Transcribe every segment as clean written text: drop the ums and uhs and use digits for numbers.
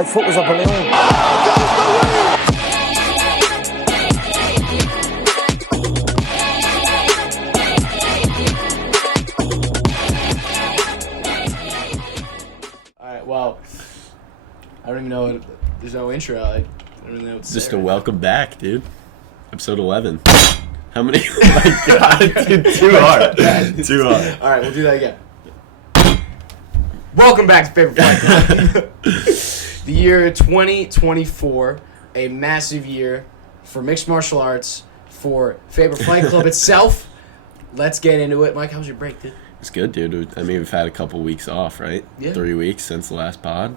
My foot was a balloon. Alright, well, I don't even know. There's no intro. I don't really know what to say. Just a welcome back, dude. Episode 11. How many? Oh my god, dude, too hard. Too hard. Alright, we'll do that again. Welcome back to Faber Fight Club. The year 2024, a massive year for mixed martial arts, for Faber Fight Club itself. Let's get into it. Mike, how was your break, dude? It's good, dude. I mean, we've had a couple weeks off, right? Yeah. 3 weeks since the last pod.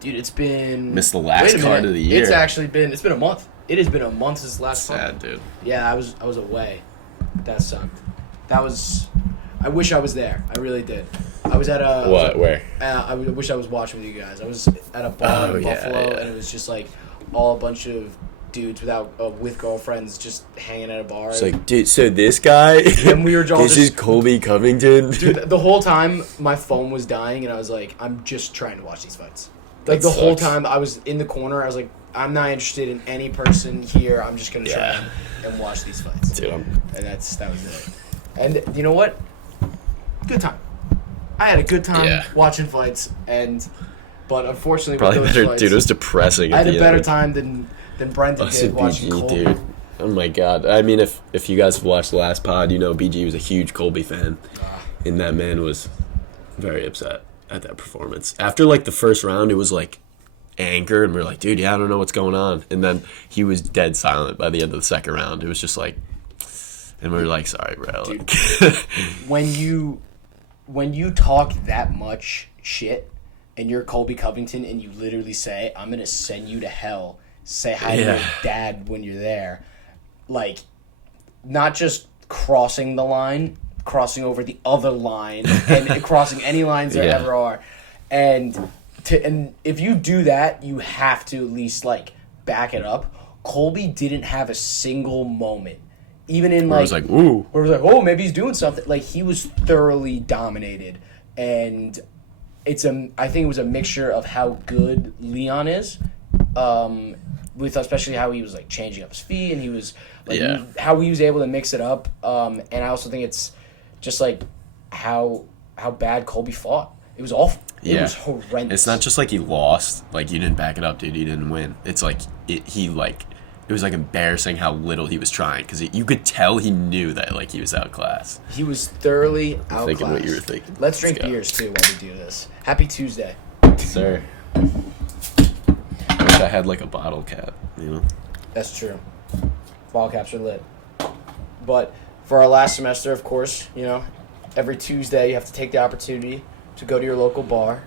Dude, it's been... Missed the last card of the year. It's been a month. It has been a month since the last Sad, pod. dude. Yeah, I was away. That sucked. I wish I was there. I really did. I was at a... What? Where? I wish I was watching with you guys. I was at a bar in Buffalo, and it was just like all a bunch of dudes with girlfriends just hanging at a bar. It's like, dude, so this guy... And we were all this is Colby Covington? Dude, the whole time, my phone was dying, and I was like, I'm just trying to watch these fights. Like, That whole sucks. time, I was in the corner, I was like, I'm not interested in any person here. I'm just going to try and watch these fights. Dude, And that was it. And you know what? Good time. I had a good time watching fights, but unfortunately, probably with those better, fights, dude. It was depressing. I had at a the better end. time than Brendan did watching BG, Colby. dude. Oh my god. I mean, if you guys have watched the last pod, you know BG was a huge Colby fan, and that man was very upset at that performance. After like the first round, it was like anger, and we are like, dude, I don't know what's going on. And then he was dead silent by the end of the second round. It was just like, and we were like, sorry, bro. Dude, Like, when you talk that much shit and you're Colby Covington and you literally say, I'm going to send you to hell, say hi to your dad when you're there, like, not just crossing the line, crossing over the other line and crossing any lines there ever are. And if you do that, you have to at least, like, back it up. Colby didn't have a single moment. Even in, like... I was like, ooh. Where it was like, oh, maybe he's doing something. Like, he was thoroughly dominated. And I think it was a mixture of how good Leon is, with especially how he was, like, changing up his feet, and he was, like, how he was able to mix it up. And I also think it's just, like, how bad Colby fought. It was awful. It was horrendous. It's not just like he lost, like you didn't back it up, dude. He didn't win. It's like it was like embarrassing how little he was trying, because you could tell he knew that like he was outclassed. He was thoroughly outclassed. Thinking what you were thinking. Let's drink beers too while we do this. Happy Tuesday, sir. I wish I had like a bottle cap, you know. That's true. Ball caps are lit. But for our last semester, of course, you know, every Tuesday you have to take the opportunity to go to your local bar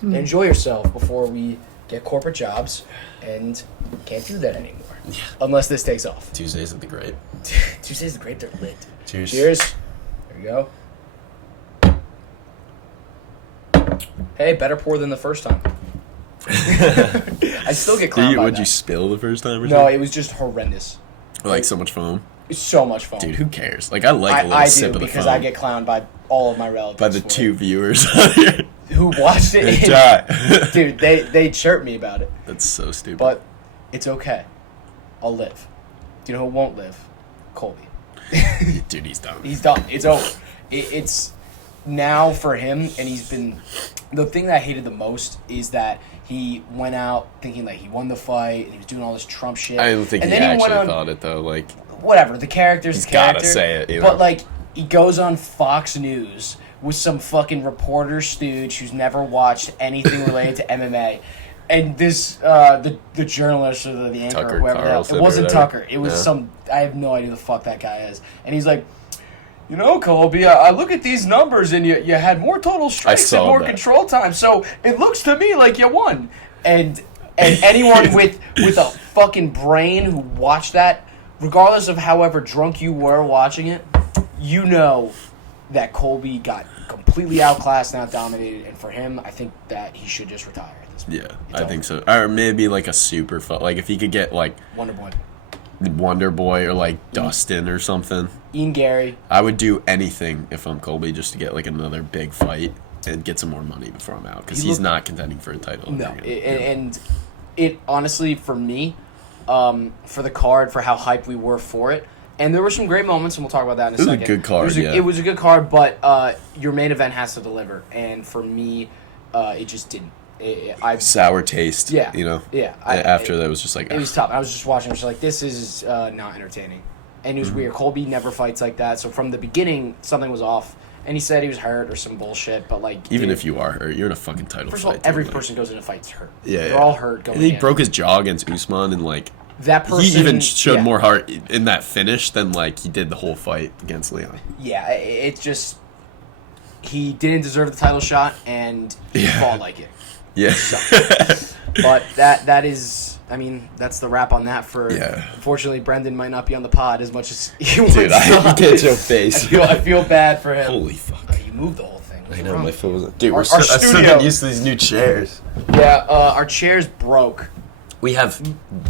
and enjoy yourself before we get corporate jobs and can't do that anymore. Yeah. Unless this takes off. Tuesdays would be great. Tuesdays are great. They're lit. Cheers. Cheers. There you go. Hey, better pour than the first time. I still get clowned by Would that. you spill the first time or No, something? it was just horrendous. Like so much foam? It's so much fun. Dude, who cares? Like, I like a little I sip do, of the because foam. I get clowned by all of my relatives. by the for two it. viewers on here. Who watched it. They die. Dude, they chirp me about it. That's so stupid. But it's okay. I'll live. Do you know who won't live? Colby. Dude, he's done. He's done. It's over. It's now for him, and he's been... The thing that I hated the most is that he went out thinking like he won the fight, and he was doing all this Trump shit. I don't think and he then actually went on, thought it, though. Like, whatever, the character's he's the character. gotta say it, you know? But, like, he goes on Fox News with some fucking reporter stooge who's never watched anything related to MMA. And this, the journalist or the anchor Tucker or whoever the hell, Carlson it wasn't or whatever. Tucker. It was I have no idea who the fuck that guy is. And he's like, you know, Colby, I look at these numbers and you had more total strikes and saw more that. control time. So it looks to me like you won. And anyone with a fucking brain who watched that, regardless of however drunk you were watching it, you know that Colby got completely outclassed and outdominated. And for him, I think that he should just retire at this point. yeah, I think so. Or maybe like a super fight. Like, if he could get like Wonder Boy. Wonder Boy or like Dustin or something. Ian Gary. I would do anything if I'm Colby just to get like another big fight. and get some more money before I'm out because he's not contending for a title. No, and it honestly for me, for the card, for how hyped we were for it, and there were some great moments, and we'll talk about that in a second. It was a good card. It was a good card, but your main event has to deliver, and for me, it just didn't. Sour taste. Yeah. You know. Yeah. After that, it was just like it was tough. I was just watching. I was like, this is not entertaining, and it was weird. Colby never fights like that, so from the beginning, something was off. And he said he was hurt or some bullshit, but like... Even if you are hurt, you're in a fucking title fight. First of all, every person goes into fights hurt. Yeah, They're all hurt going in. He broke his jaw against Usman, and like... That person... He even showed more heart in that finish than like he did the whole fight against Leon. Yeah, it's just... He didn't deserve the title shot, and he fought like it. Yeah. But that is... I mean, that's the wrap on that for... Yeah. Unfortunately, Brendan might not be on the pod as much as he wants. Dude, I can't show face. I feel bad for him. Holy fuck. You moved the whole thing. I know, my foot was... Dude, our I'm still studio. getting used to these new chairs. Yeah, our chairs broke. We have...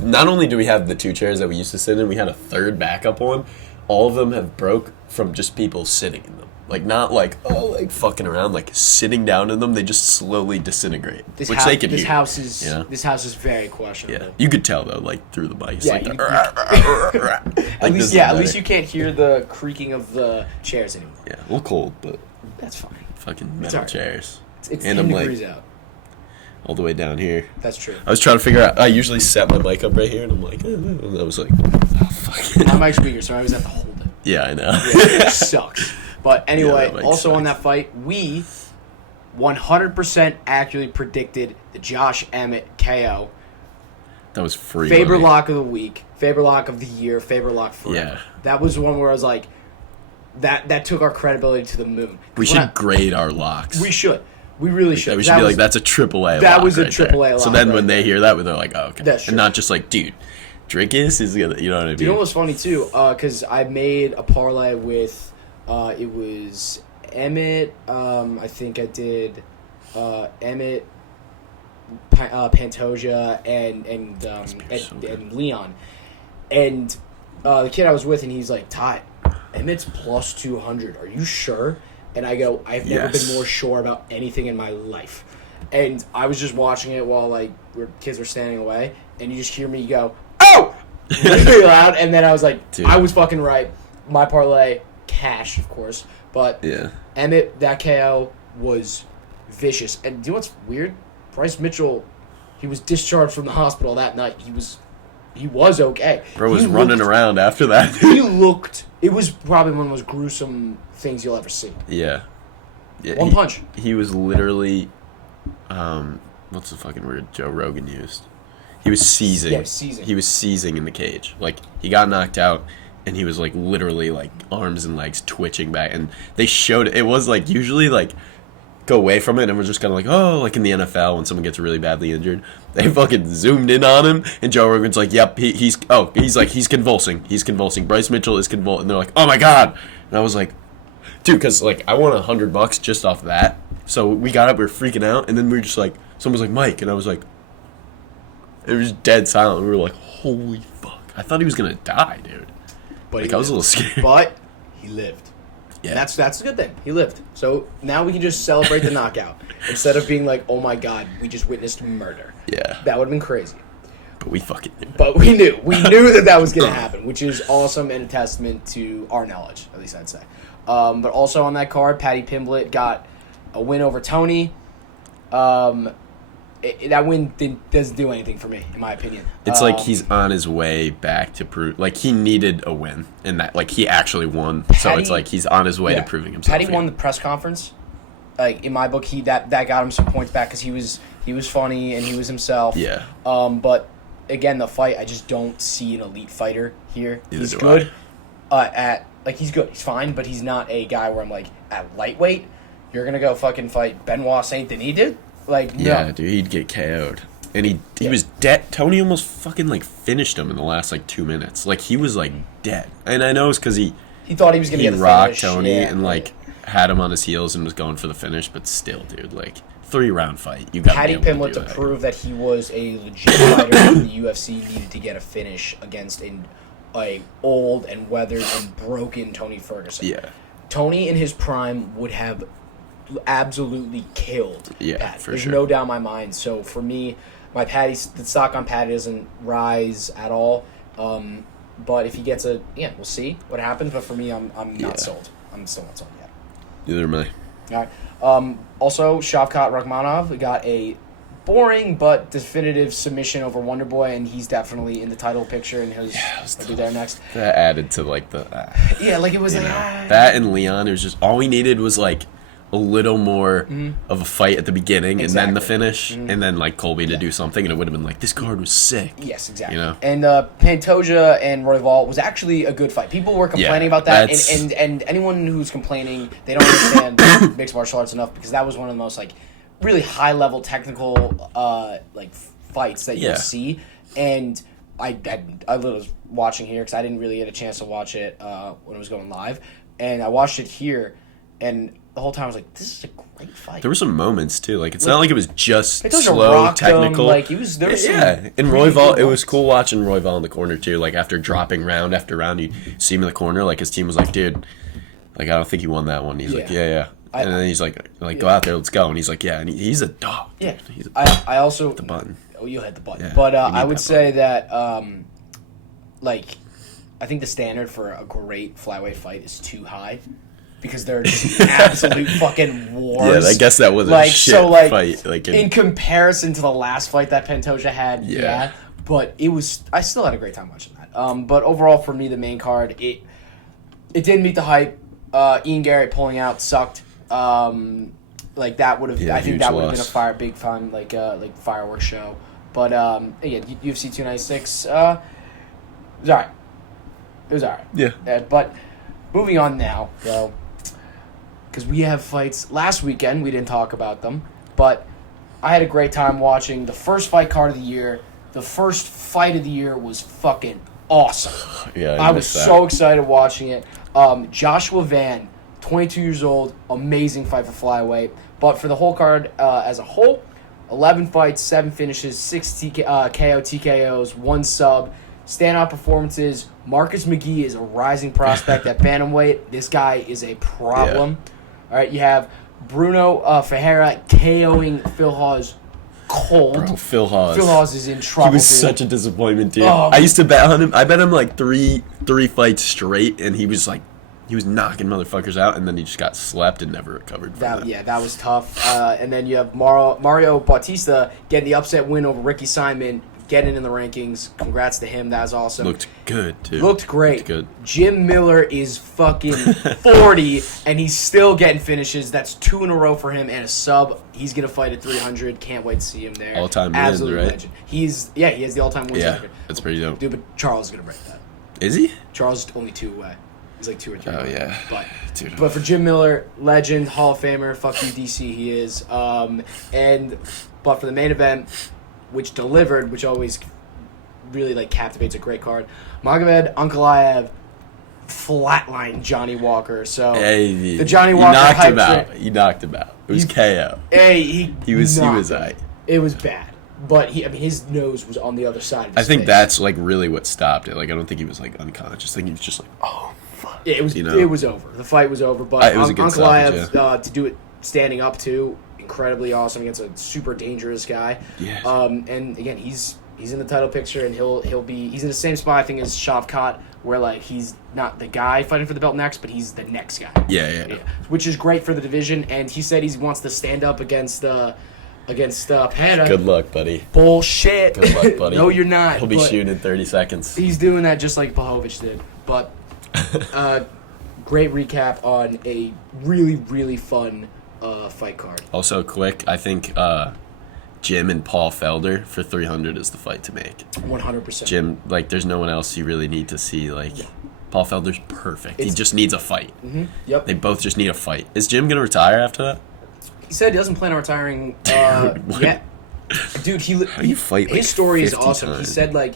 Not only do we have the 2 chairs that we used to sit in, we had a third backup one. All of them have broke from just people sitting in them. Like, not like, fucking around. Like, sitting down in them, they just slowly disintegrate. They can this hear. House is, This house is very questionable. Yeah. You could tell, though, like, through the mic. Yeah, At least you can't hear the creaking of the chairs anymore. Yeah, a little cold, but... That's fine. Fucking metal chairs. It's and 10 I'm degrees like, out. all the way down here. That's true. I was trying to figure out... I usually set my mic up right here, and I'm like... and I was like, oh, fuck. My mic's weaker, so I always have to hold it. Yeah, I know. Yeah, it sucks. But anyway, also on that fight, we 100% accurately predicted the Josh Emmett KO. That was free Faber money. lock of the week, Faber lock of the year, Faber lock forever. Yeah. That was one where I was like, that took our credibility to the moon. We should grade our locks. We should. We really should. We should be like, that's a AAA lock. That was a right AAA there. lock. So then right when they there. hear that, they're like, oh, okay. That's true. And not just like, dude, Drinkus is gonna, you know what I mean? Do you know what's funny too? Because I made a parlay with, it was Emmett. I think I did Emmett, Pantoja, and Leon, and the kid I was with, and he's like, Ty, Emmett's plus 200. Are you sure? And I go, I've never been more sure about anything in my life. And I was just watching it while like kids were standing away, and you just hear me go, oh, really loud, and then I was like, dude. I was fucking right. My parlay, cash, of course, but Emmett, that KO was vicious. And do you know what's weird? Bryce Mitchell, he was discharged from the hospital that night. He was okay. Bro was running around after that. He looked. It was probably one of the most gruesome things you'll ever see. Yeah. One punch. He was literally, what's the fucking word Joe Rogan used? He was seizing. Yeah, seizing. He was seizing in the cage. Like, he got knocked out, and he was, like, literally, like, arms and legs twitching back. And they showed it. It was, like, usually, like, go away from it, and we're just kind of like, oh, like in the NFL when someone gets really badly injured. They fucking zoomed in on him, and Joe Rogan's like, yep, he's convulsing. He's convulsing. Bryce Mitchell is convulsing. And they're like, oh, my God. And I was like, dude, because, like, I won $100 just off that. So we got up, we were freaking out, and then we were just like, someone was like, Mike, and I was like, it was dead silent. We were like, holy fuck. I thought he was going to die, dude. But like, I was a little scared. But he lived. Yeah. That's a good thing. He lived. So now we can just celebrate the knockout. Instead of being like, oh my God, we just witnessed murder. Yeah. That would have been crazy. But we fucking knew. But we knew. We knew that was going to happen, which is awesome and a testament to our knowledge, at least I'd say. But also on that card, Paddy Pimblett got a win over Tony. That win doesn't do anything for me, in my opinion. It's like he's on his way back to prove... Like, he needed a win, and that, like, he actually won. So it's like he's on his way to proving himself. Paddy won the press conference. Like, in my book, that got him some points back because he was funny and he was himself. Yeah. But, again, the fight, I just don't see an elite fighter here. He's good. He's good. He's fine, but he's not a guy where I'm like, at lightweight, you're going to go fucking fight Benoit Saint Denis, dude? Like, yeah, no. dude, he'd get KO'd. And he was dead. Tony almost fucking, like, finished him in the last, like, 2 minutes. Like, he was, like, dead. And I know it's because he thought he was going to get the rocked finish. Tony and, like, had him on his heels and was going for the finish. But still, dude, like, 3-round fight. You got Paddy Pimblett to prove that he was a legit fighter in the UFC needed to get a finish against a old and weathered and broken Tony Ferguson. Yeah. Tony in his prime would have absolutely killed Patty. For There's sure. no doubt in my mind. So for me, the stock on Patty doesn't rise at all. But if he gets we'll see what happens. But for me, I'm not sold. I'm still not sold yet. Neither am I. All right. Also, Shavkat Rakhmonov got a boring but definitive submission over Wonderboy, and he's definitely in the title picture, and he'll be there next. That added to like the it was that and Leon. It was just all we needed was like a little more of a fight at the beginning, and then the finish, and then like Colby to do something, and it would have been like this card was sick. Yes, exactly. You know? And Pantoja and Royval was actually a good fight. People were complaining about that, and anyone who's complaining, they don't understand mixed martial arts enough, because that was one of the most like really high level technical like fights that you'll see. And I was watching here because I didn't really get a chance to watch it when it was going live, and I watched it here, and the whole time I was like, "This is a great fight." There were some moments too, like it's not like it was just Pantoja slow rocked technical. Him, like there was some And Royval, it was cool watching Royval in the corner too. Like after dropping round after round, you see him in the corner. Like his team was like, "Dude, like I don't think you won that one." He's like, "Yeah." And then he's like, go out there, let's go. And he's like, yeah, and he's a dog. Yeah. He's I also the button. Oh, you hit the button. Yeah, but I would say that like I think the standard for a great flyweight fight is too high, because they're just absolute fucking wars. Yeah, I guess that was a shit fight. Like in comparison to the last fight that Pantoja had, but I still had a great time watching that. But overall, for me, the main card, it didn't meet the hype. Ian Garrett pulling out sucked. Like that would have, I think that would have been a big fun like fireworks show. But again, UFC 296, it was alright. It was alright. Yeah. But moving on now, though, because we have fights last weekend. We didn't talk about them, but I had a great time watching the first fight card of the year. The first fight of the year was fucking awesome. Yeah, I was so excited watching it. Joshua Van, 22 years old, amazing fight for flyweight. But for the whole card as a whole, 11 fights, 7 finishes, 6 KO TKOs, 1 sub. Standout performances. Marcus McGee is a rising prospect at bantamweight. This guy is a problem. All right, you have Bruno Ferreira KOing Phil Hawes cold. Bro, Phil Hawes. Phil Hawes is in trouble. He was such a disappointment, dude. I used to bet on him. I bet him like three fights straight, and he was knocking motherfuckers out, and then he just got slept and never recovered from that. Yeah, that was tough. And then you have Mario Bautista getting the upset win over Ricky Simon, getting in the rankings. Congrats to him. That was awesome. Looked good, too. Looked great. Looked good. Jim Miller is fucking 40, and he's still getting finishes. That's 2 in a row for him and a sub. He's going to fight at 300. Can't wait to see him there. All-time wins, right? Legend. He has the all-time wins record. That's pretty dope. Dude, but Charles is going to break that. Is he? Charles is only 2 away. He's like 2 or 3 away. Yeah. But for Jim Miller, legend, Hall of Famer, fuck you, DC, he is. But for the main event, which delivered, which always really like captivates a great card, Magomed Ankalaev flatlined Johnny Walker. So the Johnny Walker hype He knocked him out. It was KO. He was right. It was bad. But his nose was on the other side of his I think face. that's like really what stopped it. Like I don't think he was like unconscious. I think he was just like, oh fuck. Yeah, it was. It was over. The fight was over. But it was a good Ankalaev to do it standing up too, incredibly awesome against a super dangerous guy. Yeah. And again, he's in the title picture, and he's in the same spot I think as Shavkat, where like he's not the guy fighting for the belt next, but he's the next guy. Yeah. Which is great for the division, and he said he wants to stand up against Panda. Good luck, buddy. Bullshit. Good luck, buddy. No, you're not. He'll be shooting in 30 seconds. He's doing that just like Blachowicz did. But great recap on a really, really fun fight card. Also, quick, I think Jim and Paul Felder for 300 is the fight to make. 100%. Jim, like, there's no one else you really need to see. Like, Paul Felder's perfect. He just needs a fight. Mm-hmm. Yep. They both just need a fight. Is Jim going to retire after that? He said he doesn't plan on retiring yet. Dude, How do you fight, like, his story is 50 awesome. times? He said like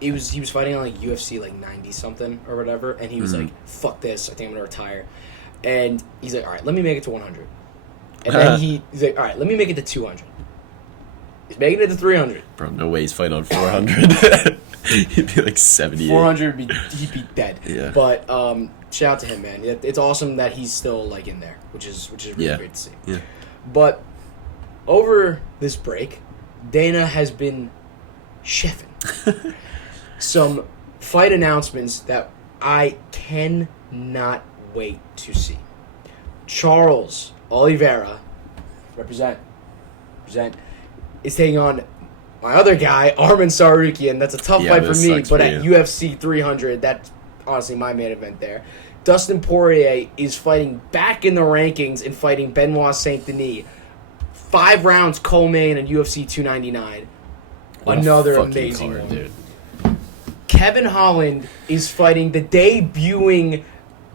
he was fighting on like UFC like 90 something or whatever, and he was like, "Fuck this! I think I'm gonna retire." And he's like, "All right, let me make it to 100." And then he's like, "All right, let me make it to 200." He's making it to 300. Bro, no way he's fighting on 400. He'd be like 78. 400, he'd be dead. Yeah. But shout out to him, man. It's awesome that he's still like in there, which is really great to see. Yeah. But over this break, Dana has been chefing some fight announcements that I cannot wait to see. Charles Oliveira, represent, is taking on my other guy, Arman Tsarukyan. That's a tough fight for me, but at UFC 300, that's honestly my main event there. Dustin Poirier is fighting back in the rankings and fighting Benoit Saint Denis. 5 rounds co-main in UFC 299. Another amazing one. Dude. Kevin Holland is fighting the debuting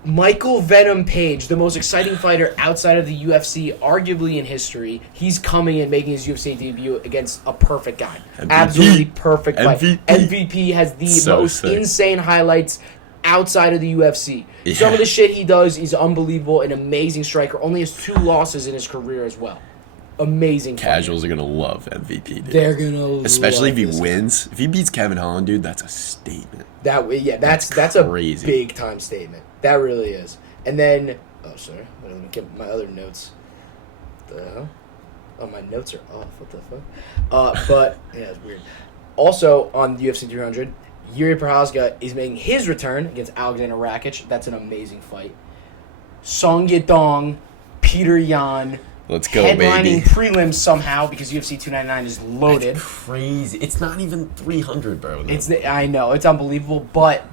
Michael Venom Page, the most exciting fighter outside of the UFC, arguably in history. He's coming and making his UFC debut against a perfect guy. MVP. Absolutely perfect fight. MVP has the most insane highlights outside of the UFC. Yeah. Some of the shit he does is unbelievable. An amazing striker. Only has 2 losses in his career as well. Amazing. Casuals are gonna love MVP, dude. They're gonna especially if he wins. If he beats Kevin Holland, dude, that's a statement. That's crazy. A big time statement. That really is. And then, sorry, let me get my other notes. What the hell? Oh, my notes are off. What the fuck? But yeah, it's weird. Also on UFC 300, Yuri Prochazka is making his return against Alexander Rakic. That's an amazing fight. Song Yadong, Peter Yan. Let's go, headlining baby. Prelims somehow because UFC 299 is loaded. That's crazy. It's not even 300, bro. I know. It's unbelievable, but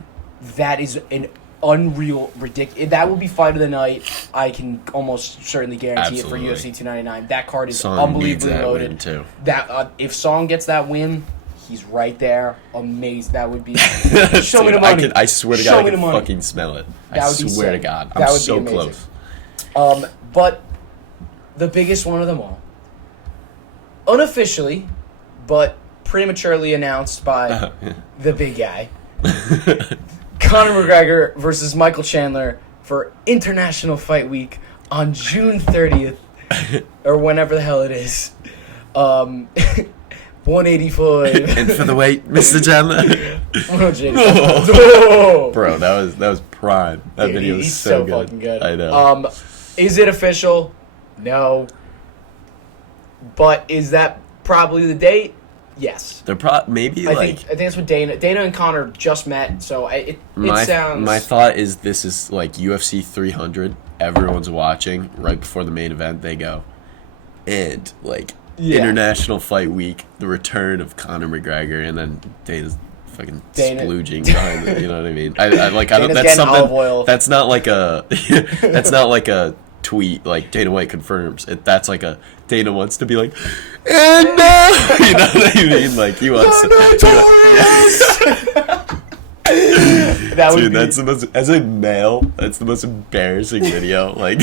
that is an unreal, ridiculous. That will be fight of the night. I can almost certainly guarantee it for UFC 299. That card is unbelievably loaded. Win too. That if Song gets that win, he's right there. Amazing. That would be. Show me the money. I swear to God, I can fucking smell it. I swear to God, I'm so close. But the biggest one of them all, unofficially, but prematurely announced by the big guy, Conor McGregor versus Michael Chandler for International Fight Week on June 30th, or whenever the hell it is. 185. And for the weight, Mr. Chandler. Bro, that was prime. That video was so good. Fucking good. I know. Is it official? No. But is that probably the date? Yes. They're maybe I think that's what Dana and Conor just met, so it sounds. My thought is this is like UFC 300. Everyone's watching right before the main event. They go, and like International Fight Week, the return of Conor McGregor, and then Dana's fucking splooging behind it. You know what I mean? I don't. That's something. Olive oil. That's not like a. That's not like a tweet like Dana White confirms it. That's like a Dana wants to be like, and you know what I mean? Like he wants that's the most, as a male, that's the most embarrassing video. Like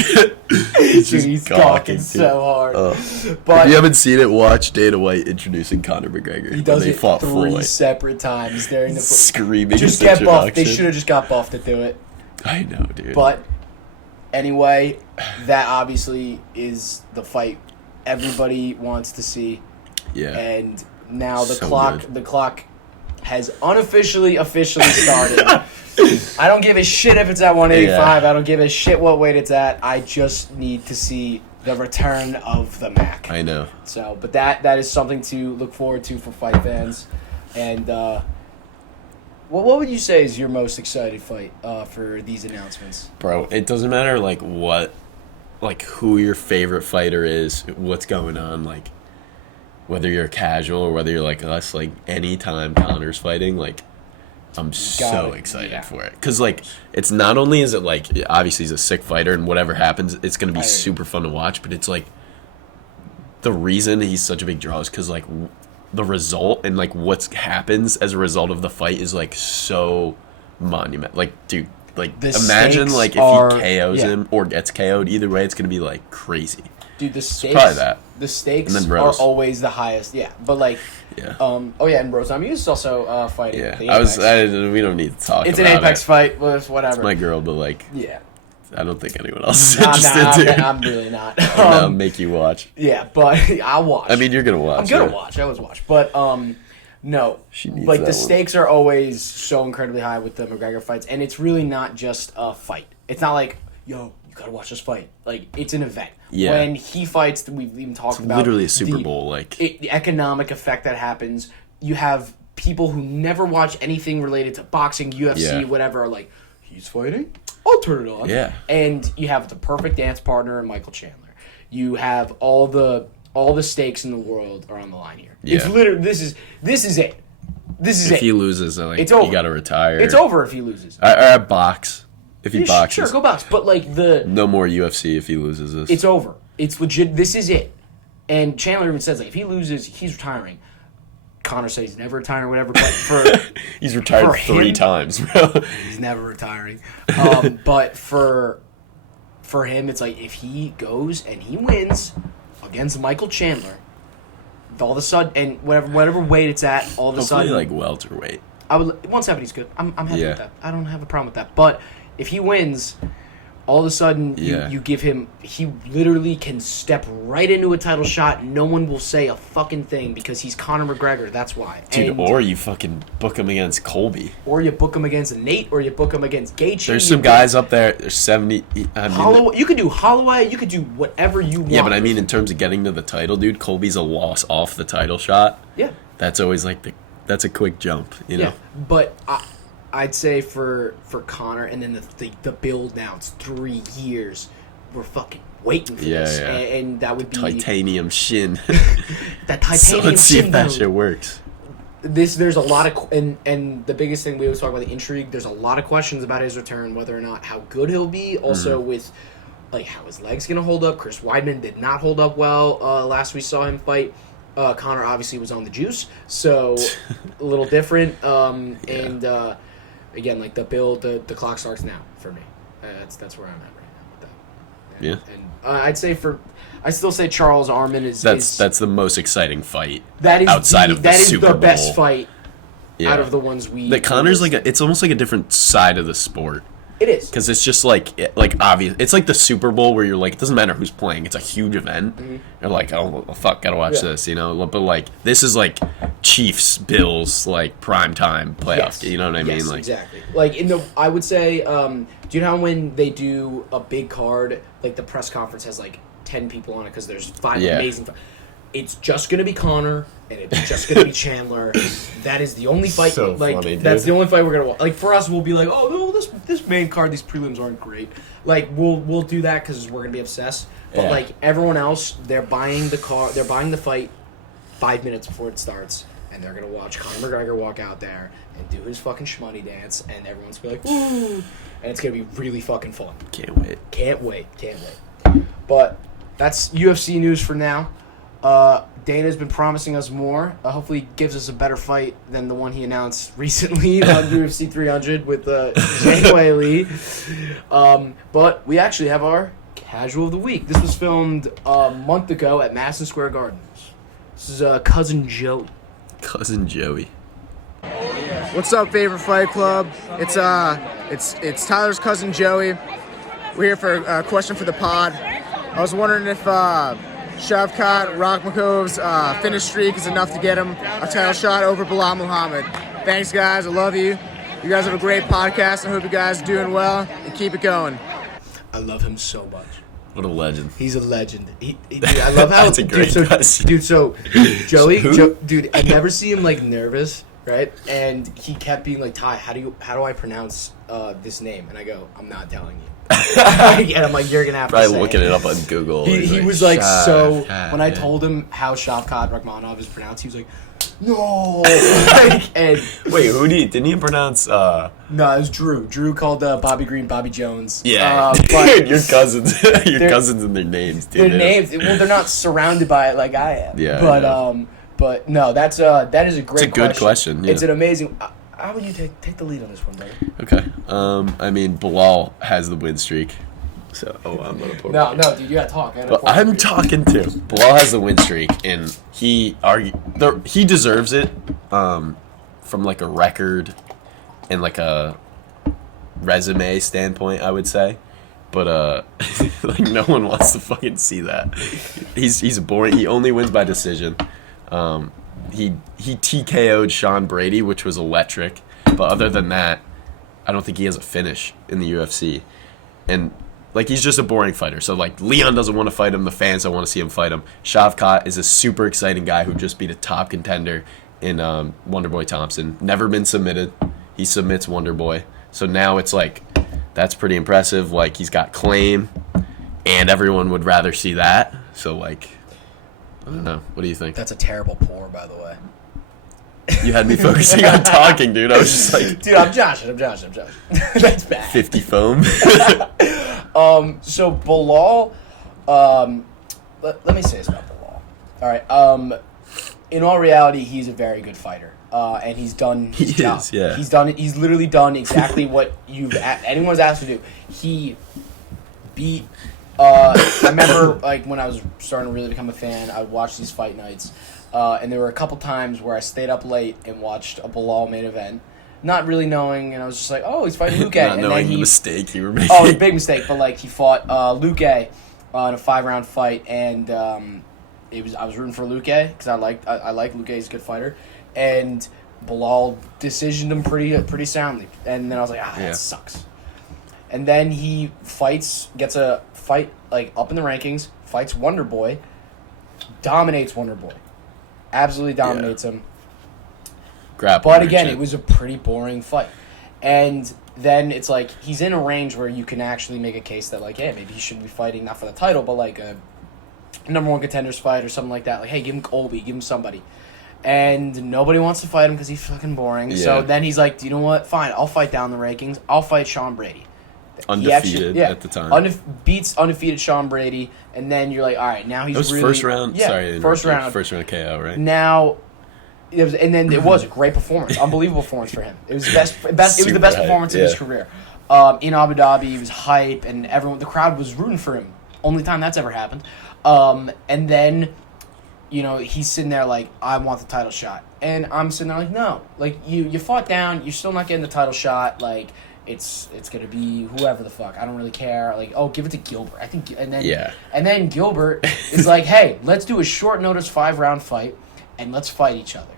he's talking so hard. But if you haven't seen it, watch Dana White introducing Conor McGregor. He does it 3 separate times during the screaming. Just get buffed. They should have just got buffed to do it. I know, dude. But anyway, that obviously is the fight everybody wants to see. Yeah. And now the clock has officially started. I don't give a shit if it's at 185. Yeah. I don't give a shit what weight it's at. I just need to see the return of the Mac. I know. So, but that is something to look forward to for fight fans. And what would you say is your most excited fight for these announcements? Bro, it doesn't matter who your favorite fighter is, what's going on, like whether you're casual or whether you're like us, like anytime Conor's fighting, like I'm so excited for it. Because like it's not only is it like obviously he's a sick fighter and whatever happens it's gonna be super fun to watch, but it's like the reason he's such a big draw is because like the result and like what happens as a result of the fight is like so monumental. Like dude, like the imagine like if he KOs him or gets KO'd, either way it's gonna be like crazy. Dude, the stakes. Probably that. The stakes are always the highest. Yeah, but like. Yeah. And Rose, he's also fighting. Yeah. The we don't need to talk. It's about an Apex it. fight. Whatever. It's my girl, but like. Yeah. I don't think anyone else is interested. Dude. I'm really not. I'll make you watch. Yeah, but I'll watch. I mean, you're gonna watch. I'm gonna watch. I always watch. But No, She needs like that the one. stakes are always so incredibly high with the McGregor fights, and it's really not just a fight. It's not like, yo, you gotta watch this fight. Like, it's an event. Yeah. When he fights, we've even talked about literally a Super Bowl, like the economic effect that happens. You have people who never watch anything related to boxing, UFC, Yeah. whatever, are like, he's fighting? I'll turn it on. Yeah. And you have the perfect dance partner in Michael Chandler. You have all the stakes in the world are on the line here. Yeah. It's literally this is it. This is if it. he loses, like It's over. you gotta retire. It's over if he loses. I box. If he Yeah, boxes, sure, go box. But like no more UFC if he loses this. it's over. It's legit. This is it. And Chandler even says, like, if he loses, he's retiring. Connor says he's never retiring or whatever, but for He's retired for 3 him- times, bro. he's never retiring. But for him, it's like if he goes and he wins against Michael Chandler, all of a sudden, and whatever weight it's at, all of a Hopefully, sudden, like welterweight. I would 170 is good. I'm happy Yeah. with that. I don't have a problem with that. But if he wins, all of a sudden Yeah. you give him, he literally can step right into a title shot. No one will say a fucking thing because he's Conor McGregor. That's why. Dude, And- or you fucking book him against Colby. or you book him against Nate, or you book him against Gaethje. There's you some book- guys up there. There's 70. I mean, Holloway. You could do Holloway. You could do whatever you want. yeah, but I mean, in terms of getting to the title, dude, Colby's a loss off the title shot. Yeah. That's always like that's a quick jump, you know. Yeah, but I'd say for Connor, and then the build now, it's 3 years. We're fucking waiting for Yeah, this, yeah. And that would be Titanium shin. that titanium. So let's see if that shin, shit works. There's a lot of and the biggest thing we always talk about, the intrigue. There's a lot of questions about his return, whether or not how good he'll be. Also with like how his legs gonna hold up. Chris Weidman did not hold up well last we saw him fight. Connor obviously was on the juice, so a little different. And again, like the build, the clock starts now for me. That's where I'm at right now with that. Yeah. And I still say Charles Arman is That's the most exciting fight. that is outside the, of the that is Super the best Bowl. fight Yeah. out of the ones we. The Connor's like it's almost like a different side of the sport. It is. Because it's just like obvious. It's like the Super Bowl where you're like, it doesn't matter who's playing. It's a huge event. You're like, oh fuck, gotta watch Yeah. this, you know. But like, this is like Chiefs, Bills, like prime time playoff. Yes. You know what I mean? Yes, Like, exactly. Like I would say, do you know how when they do a big card, like the press conference has like 10 people on it because there's 5 Yeah. amazing. It's just gonna be Connor and it's just gonna be Chandler. That is the only fight. So like funny, that's dude. the only fight we're gonna watch. Like for us, we'll be like, oh no, this main card, these prelims aren't great. Like we'll do that because we're gonna be obsessed. But Yeah. like everyone else, they're buying the car, they're buying the fight 5 minutes before it starts, and they're gonna watch Conor McGregor walk out there and do his fucking shmoney dance, and everyone's gonna be like, ooh, and it's gonna be really fucking fun. can't wait. Can't wait. But that's UFC news for now. Dana's been promising us more. Hopefully he gives us a better fight than the one he announced recently on UFC 300 with Zhang Weili. But we actually have our casual of the week. This was filmed a month ago at Madison Square Garden. This is Cousin Joey. Cousin Joey. What's up, Faber Fight Club? It's Tyler's cousin Joey. We're here for a question for the pod. I was wondering if Shavkat Rakhmakov's finish streak is enough to get him a title shot over Bilal Muhammad. Thanks, guys. I love you. You guys have a great podcast. I hope you guys are doing well and keep it going. I love him so much. What a legend. He's a legend. Dude, I love how That's a great question. Joey, Who? dude, I never see him like nervous, right? And he kept being like, Ty, how do I pronounce this name? And I go, I'm not telling you. And I'm like, you're gonna have to Probably say looking it up on Google. He He's was like, so Shavkat, when I yeah. told him how Shavkat Rakhmonov is pronounced, he was like, no. Like, and Wait, didn't he pronounce? no, it was Drew. Drew called Bobby Green Bobby Jones. Yeah, but your cousins, They're- cousins and their names, dude. their names, well, they're not surrounded by it like I am. Yeah, But yeah. but no, that is a great. It's a good question, yeah. It's an amazing. How would you take the lead on this one, buddy? Okay. I mean, Bilal has the win streak. So, I'm gonna put. No, dude, you gotta talk. But I'm talking too. Bilal has the win streak, and he deserves it. From like a record and like a resume standpoint, I would say. But like no one wants to fucking see that. He's boring. He only wins by decision. he TKO'd Sean Brady, which was electric. But other than that, I don't think he has a finish in the UFC. And like, he's just a boring fighter. So like, Leon doesn't want to fight him. The fans don't want to see him fight him. Shavkat is a super exciting guy who just beat a top contender in Wonderboy Thompson. Never been submitted. He submits Wonderboy. So now it's like, that's pretty impressive. Like, he's got claim, and everyone would rather see that. So like, I don't know. What do you think? That's a terrible pour, by the way. You had me focusing on talking, dude. I was just like... Dude, I'm joshing. That's bad. 50 foam. So Bilal, let me say this about Bilal. All right. In all reality, he's a very good fighter. And he's done his job. Is, yeah. He's literally done exactly what anyone's asked to do. He beat... I remember, like, when I was starting to really become a fan, I would watch these fight nights. And there were a couple times where I stayed up late and watched a Bilal main event, not really knowing, and I was just like, oh, he's fighting Luque. Not and knowing then the mistake you were making. Oh, it was a big mistake, but like, he fought Luque in a 5-round fight, and I was rooting for Luque because I like Luque. He's a good fighter, and Bilal decisioned him pretty soundly. And then I was like, that sucks. And then he gets a fight like up in the rankings, fights Wonderboy, dominates Wonderboy. Absolutely dominates him. But again, it was a pretty boring fight. And then it's like, he's in a range where you can actually make a case that, like, hey, maybe he should be fighting not for the title, but like a number one contenders fight or something like that. Like, hey, give him Colby, give him somebody. And nobody wants to fight him because he's fucking boring. Yeah. So then he's like, you know what? Fine, I'll fight down the rankings. I'll fight Sean Brady. Undefeated at the time. Beats undefeated Sean Brady, and then you're like, all right, now he's really... first round? Yeah, Sorry, first round KO, right? Now, and then it was a great performance. Unbelievable performance for him. It was the best performance of his career. In Abu Dhabi, he was hype, and the crowd was rooting for him. Only time that's ever happened. And then, he's sitting there like, I want the title shot. And I'm sitting there like, no. Like, you fought down, you're still not getting the title shot, like... It's gonna be whoever the fuck. I don't really care. Like, oh, give it to Gilbert. I think, and then Gilbert is like, hey, let's do a short notice 5-round fight, and let's fight each other.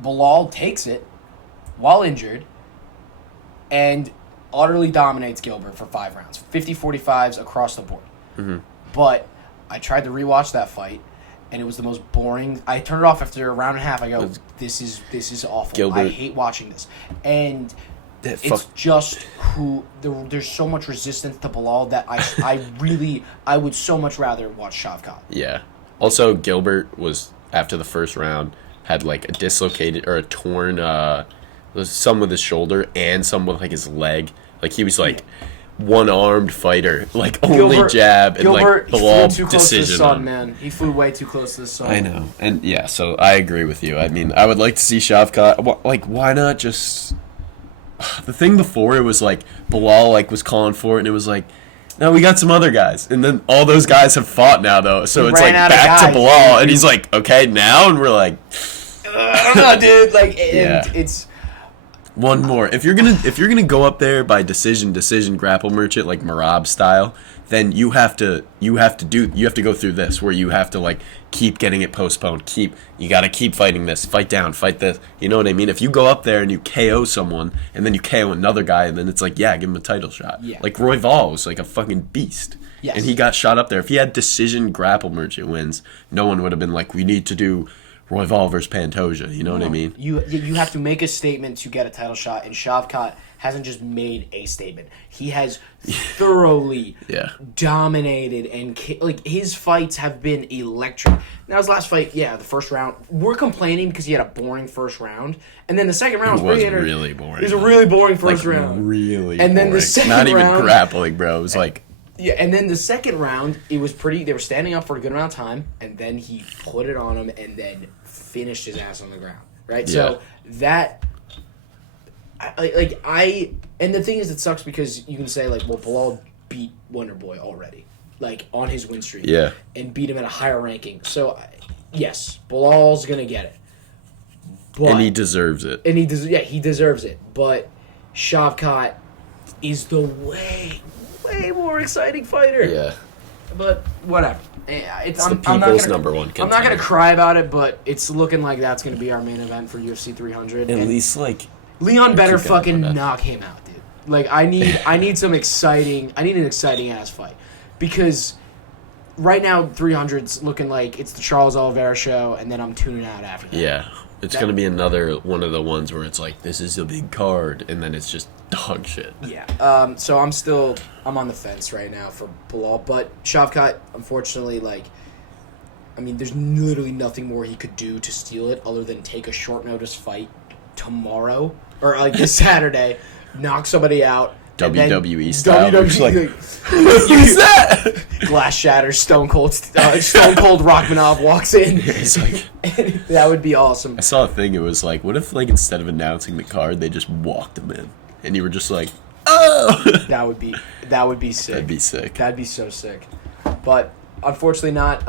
Bilal takes it while injured, and utterly dominates Gilbert for 5 rounds, 50-45s across the board. Mm-hmm. But I tried to rewatch that fight, and it was the most boring. I turned it off after a round and a half. I go, this is awful. Gilbert. I hate watching this, and. It's just there's so much resistance to Bilal that I would so much rather watch Shavkat. Yeah. Also, Gilbert was, after the first round, had like a dislocated or a torn, some with his shoulder and some with like his leg. Like, he was like one-armed fighter, like only jab, and Gilbert, like Bilal flew too close decision. To the sun, man. He flew way too close to the sun. I know, and yeah, so I agree with you. I mean, I would like to see Shavkat. Like, why not just? The thing before, it was like Bilal like was calling for it, and it was like, no, we got some other guys, and then all those guys have fought now though, so it's like back to Bilal, and he's like, okay, now, and we're like, I don't know, dude. Like, it's one more. If you're gonna go up there by decision grapple merchant like Marab style, then you have to go through this where you have to like keep getting it postponed. You got to keep fighting this, fight down, fight this. You know what I mean? If you go up there and you KO someone and then you KO another guy and then it's like, yeah, give him a title shot. Yeah. Like Royval was like a fucking beast. Yes. And he got shot up there. If he had decision grapple merchant wins, no one would have been like, we need to do Royval versus Pantoja. You know what I mean? You have to make a statement to get a title shot, and Shavkat hasn't just made a statement. He has thoroughly dominated, and like, his fights have been electric. Now, his last fight, the first round, we're complaining because he had a boring first round, and then the second round was really boring. It was a really boring first round. Really, and then boring. The second not even round, grappling, bro. It was like. Yeah, and then the second round, it was pretty. They were standing up for a good amount of time, and then he put it on him, and then finished his ass on the ground. Right, so that. And the thing is, it sucks because you can say, like, well, Bilal beat Wonderboy already, like, on his win streak. Yeah. And beat him at a higher ranking. So, yes, Bilal's going to get it. But, and he deserves it. And he deserves it. But Shavkat is the way more exciting fighter. Yeah. But whatever. It's the people's number one contender. I'm not gonna cry about it, but it's looking like that's gonna be our main event for UFC 300. At least like Leon better fucking knock him out, dude. Like I need an exciting ass fight because right now 300's looking like it's the Charles Oliveira show, and then I'm tuning out after that. Yeah, it's gonna be another one of the ones where it's like this is a big card, and then it's just dog shit. Yeah. So I'm on the fence right now for Bilal, but Shavkat, unfortunately, there's literally nothing more he could do to steal it other than take a short notice fight tomorrow or like this Saturday, knock somebody out. WWE style. WWE, who's that? Glass shatters, Stone Cold Rachmanov walks in. It's like that would be awesome. I saw a thing. It was like, what if like instead of announcing the card, they just walked him in, and you were just like, oh. That would be sick. That'd be sick. That'd be so sick. But unfortunately not.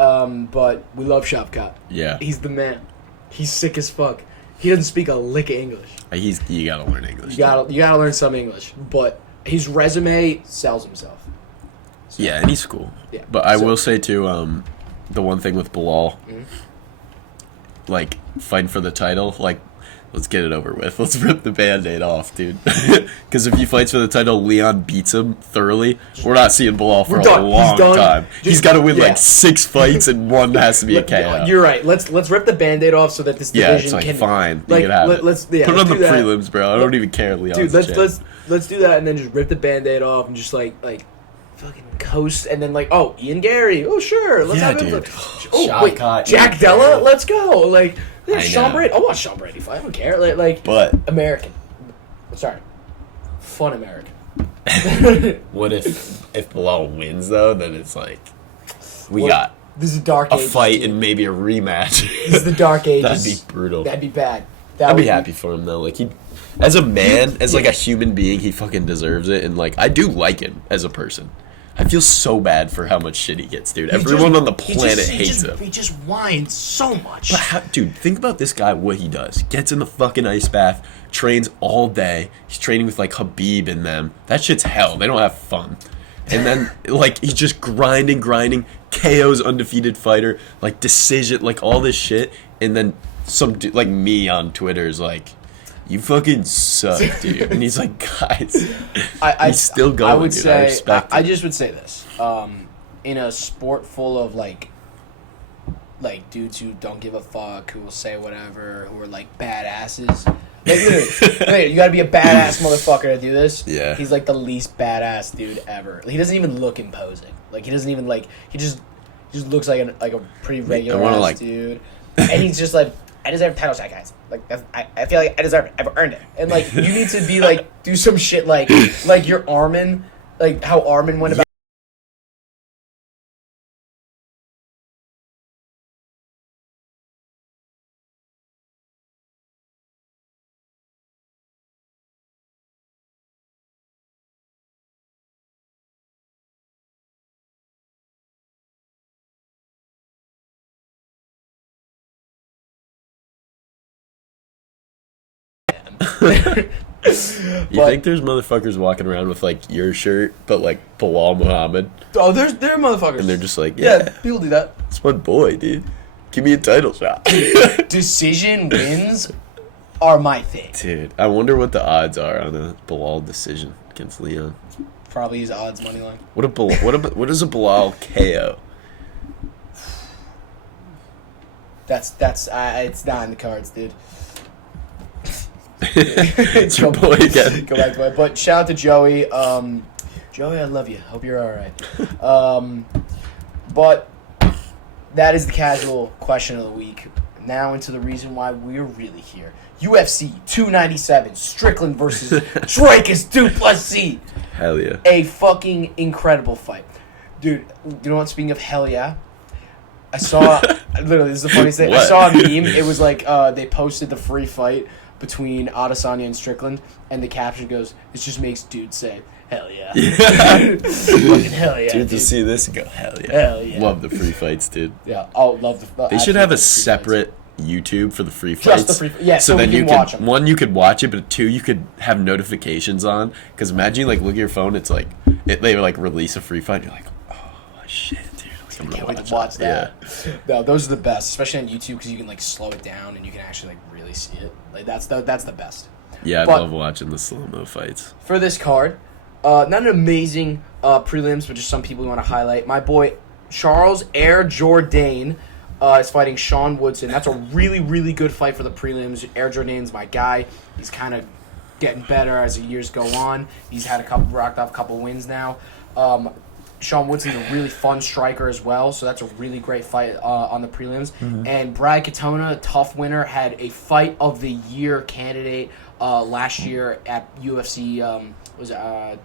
But we love Shavkat. Yeah. He's the man. He's sick as fuck. He doesn't speak a lick of English. You gotta learn English. You gotta learn some English. But his resume sells himself. So, yeah, and he's cool. Yeah. But I will say too, the one thing with Bilal, like fighting for the title, like let's get it over with. Let's rip the Band-Aid off, dude. Because if he fights for the title, Leon beats him thoroughly. We're not seeing Bilal for a long time. He's got to win like 6 fights, and one has to be a KO. You're right. Let's rip the Band-Aid off so that this division it's can fine. Like, you can have let's put it on the prelims, bro. I don't even care, Leon. Dude, let's do that and then just rip the Band-Aid off and just like fucking coast and then like Ian Gary. Oh sure, let's have him. Jack Della. Let's go. Like. Yeah, Sean Brady. I want Sean Brady fight. I don't care. But American. Sorry, fun American. What if Bilal wins though? Then it's like we got this is a dark ages, fight dude. And maybe a rematch. This is the dark ages. That'd be brutal. That'd be bad. I'd be happy for him though. Like he, as a man, as like a human being, he fucking deserves it. And like I do like him as a person. I feel so bad for how much shit he gets, dude. Everyone on the planet hates him. He just whines so much. But dude, think about this guy, what he does. Gets in the fucking ice bath, trains all day. He's training with, like, Khabib and them. That shit's hell. They don't have fun. And then, like, he's just grinding, KO's undefeated fighter, like, decision, like, all this shit. And then some dude, like me on Twitter is like, you fucking suck, dude. And he's like, guys, he's still going, I would dude. say, I respect I him. just would say this. In a sport full of, like dudes who don't give a fuck, who will say whatever, who are, like, badasses. Like, you gotta be a badass motherfucker to do this. Yeah. He's, like, the least badass dude ever. He doesn't even look imposing. Like, he doesn't even, like, he just looks like a pretty regular ass dude. And he's just, like, I deserve title shot, guys. Like, I feel like I deserve it. I've earned it. And, like, you need to be, like, do some shit like your Armin, like, how Armin went about. You think there's motherfuckers walking around with like your shirt, but like Bilal Muhammad? Oh, there are motherfuckers. And they're just like, yeah, people do that. It's my boy, dude. Give me a title shot. Decision wins are my thing. Dude, I wonder what the odds are on a Bilal decision against Leon. Probably his odds money line. What is a Bilal KO? That's it's not in the cards, dude. It's your boy again. Go back to it. But shout out to Joey. Joey, I love you. Hope you're all right. But that is the casual question of the week. Now into the reason why we're really here. UFC 297, Strickland versus Dricus Duplessis. Hell yeah. A fucking incredible fight. Dude, you know what? Speaking of hell yeah, I saw, literally, this is the funniest thing. What? I saw a meme. It was like they posted the free fight between Adesanya and Strickland, and the caption goes, "It just makes dudes say, hell yeah." Fucking hell yeah. Dude, to see this and go, hell yeah. Hell yeah. Love the free fights, dude. Yeah, I'll love the They should have a separate YouTube for the free Just fights. the free, yeah, so then we you can watch could, them. one, you could watch it, but two, you could have notifications on. Because imagine, like, look at your phone, it's like, they like release a free fight, you're like, oh, shit. I'm Can't gonna wait to watch that. Yeah. No, those are the best, especially on YouTube because you can like slow it down and you can actually like really see it. Like that's the best. Yeah, I But- love watching the slow-mo fights. For this card, not an amazing prelims, but just some people we want to highlight. My boy Charles Air Jourdain is fighting Sean Woodson. That's a really, really good fight for the prelims. Air Jourdain's my guy. He's kind of getting better as the years go on. He's had rocked off a couple wins now. Sean Woodson's a really fun striker as well, so that's a really great fight on the prelims. Mm-hmm. And Brad Katona, tough winner, had a fight of the year candidate last year at UFC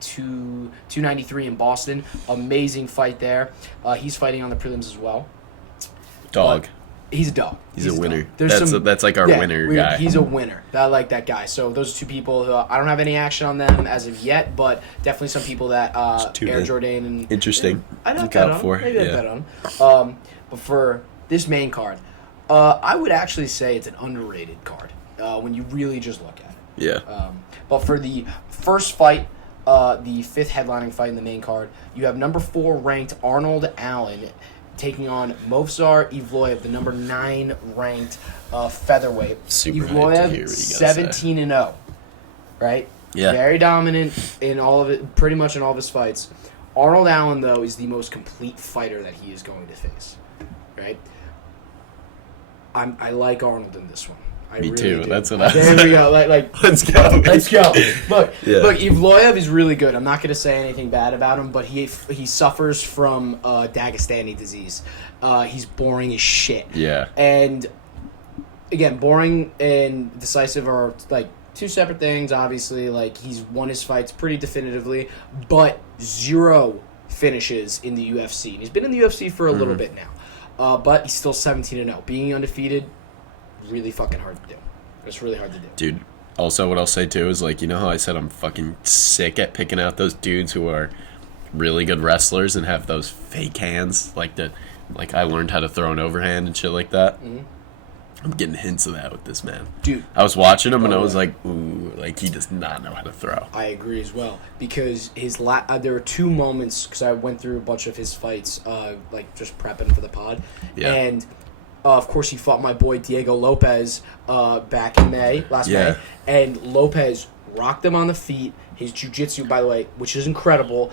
293 in Boston. Amazing fight there. He's fighting on the prelims as well. Dog. But he's a dog. He's a winner. Dog. That's like our winner guy. He's a winner. I like that guy. So those are two people. I don't have any action on them as of yet, but definitely some people that Air Jourdain and interesting. I don't Look bet out on. for. Maybe I Yeah. bet on. But for this main card, I would actually say it's an underrated card when you really just look at it. Yeah. But for the first fight, the fifth headlining fight in the main card, you have number 4 ranked Arnold Allen taking on Movsar Evloev, the number 9 ranked featherweight. Super hyped to hear what you Evloev gotta say. 17-0, right? Yeah. Very dominant in all of it, pretty much in all of his fights. Arnold Allen, though, is the most complete fighter that he is going to face, right? I like Arnold in this one. I Me really too. do. That's what I was There we go. Like Let's go. let's go. Look, Yeah. look. Evloev is really good. I'm not going to say anything bad about him, but he suffers from Dagestani disease. He's boring as shit. Yeah. And again, boring and decisive are like two separate things. Obviously, like he's won his fights pretty definitively, but 0 finishes in the UFC. And he's been in the UFC for a little bit now, but he's still 17-0. Being undefeated, really fucking hard to do. It's really hard to do. Dude, also what I'll say too is like, you know how I said I'm fucking sick at picking out those dudes who are really good wrestlers and have those fake hands, like I learned how to throw an overhand and shit like that. Mm-hmm. I'm getting hints of that with this man. Dude, I was watching him and I was like, ooh, like he does not know how to throw. I agree as well because his there were 2 moments because I went through a bunch of his fights, like just prepping for the pod, Yeah. and of course he fought my boy Diego Lopez back in last Yeah. May, and Lopez rocked him on the feet. His jiu-jitsu, by the way, which is incredible,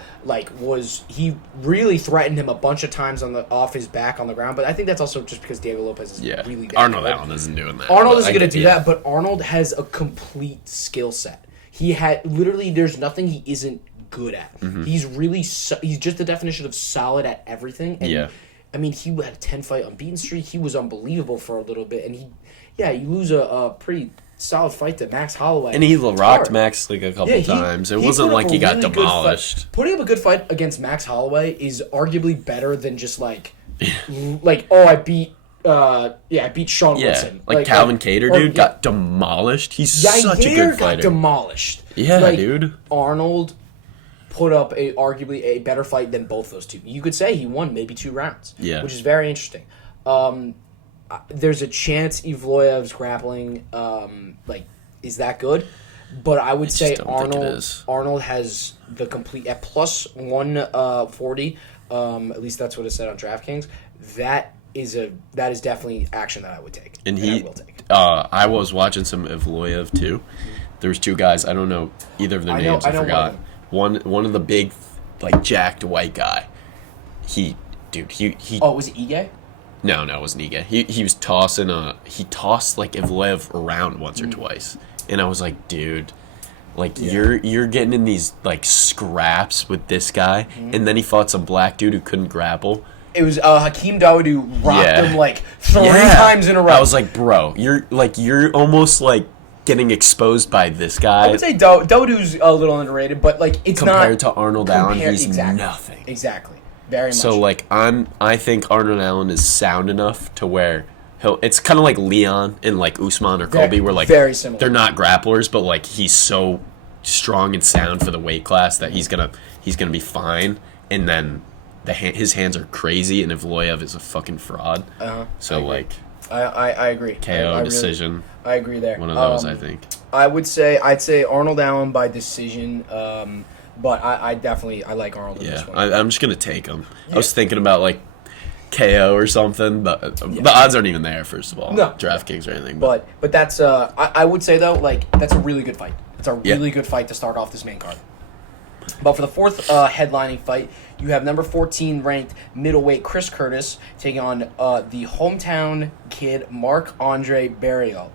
he really threatened him a bunch of times off his back on the ground. But I think that's also just because Diego Lopez is Yeah. really Arnold good. Allen isn't doing that. Arnold but isn't I going to get- do yeah. that, but Arnold has a complete skill set. He had literally, there's nothing he isn't good at. Mm-hmm. He's really, he's just the definition of solid at everything. And, Yeah. I mean, he had a 10-fight unbeaten streak. He was unbelievable for a little bit, and you lose a pretty solid fight to Max Holloway. And he It's rocked hard. Max like a couple times. It he wasn't put up like a he got really good demolished. fight. Putting up a good fight against Max Holloway is arguably better than just I beat Sean Yeah, Woodson. like Calvin Cater, or- dude, got demolished. He's Yair such a good got fighter. demolished. Yeah, dude. Arnold put up arguably a better fight than both those two. You could say he won maybe 2 rounds. Yeah. Which is very interesting. There's a chance Evloev's grappling is that good, but I would say just don't think it is. Arnold has the complete at plus 140. At least that's what it said on DraftKings. That is definitely action that I would take. And I will take. I was watching some Evloev too. There was 2 guys. I don't know either of their names. I I know forgot. One of the big, like jacked white guy. He. Oh, was it Ige? No, it wasn't Ige. He was tossing he tossed like Evloev around once or twice, and I was like, dude, like you're getting in these like scraps with this guy, and then he fought some black dude who couldn't grapple. It was Hakeem Dawodu rocked Yeah. him like 3 times in a row. I was like, bro, you're almost like getting exposed by this guy. I would say Dawodu's a little underrated, but like it's compared not to Arnold Allen, he's exactly, nothing. Exactly, very much. So like I think Arnold Allen is sound enough to where it's kind of like Leon and like Usman or Colby, where like very similar. they're not grapplers, but like he's so strong and sound for the weight class that he's gonna be fine. And then his hands are crazy, and Evloev is a fucking fraud. So like I agree. KO decision. I agree there. One of those, I think. I'd say Arnold Allen by decision. But I definitely like Arnold in this Yeah, one. I'm just gonna take him. I was thinking about like KO or something. But the odds aren't even there. First of all, No. DraftKings or anything. But that's I would say though, like, that's a really good fight. It's a really good fight to start off this main card. But for the fourth headlining fight, you have number 14 ranked middleweight Chris Curtis taking on the hometown kid Marc-Andre Barriault.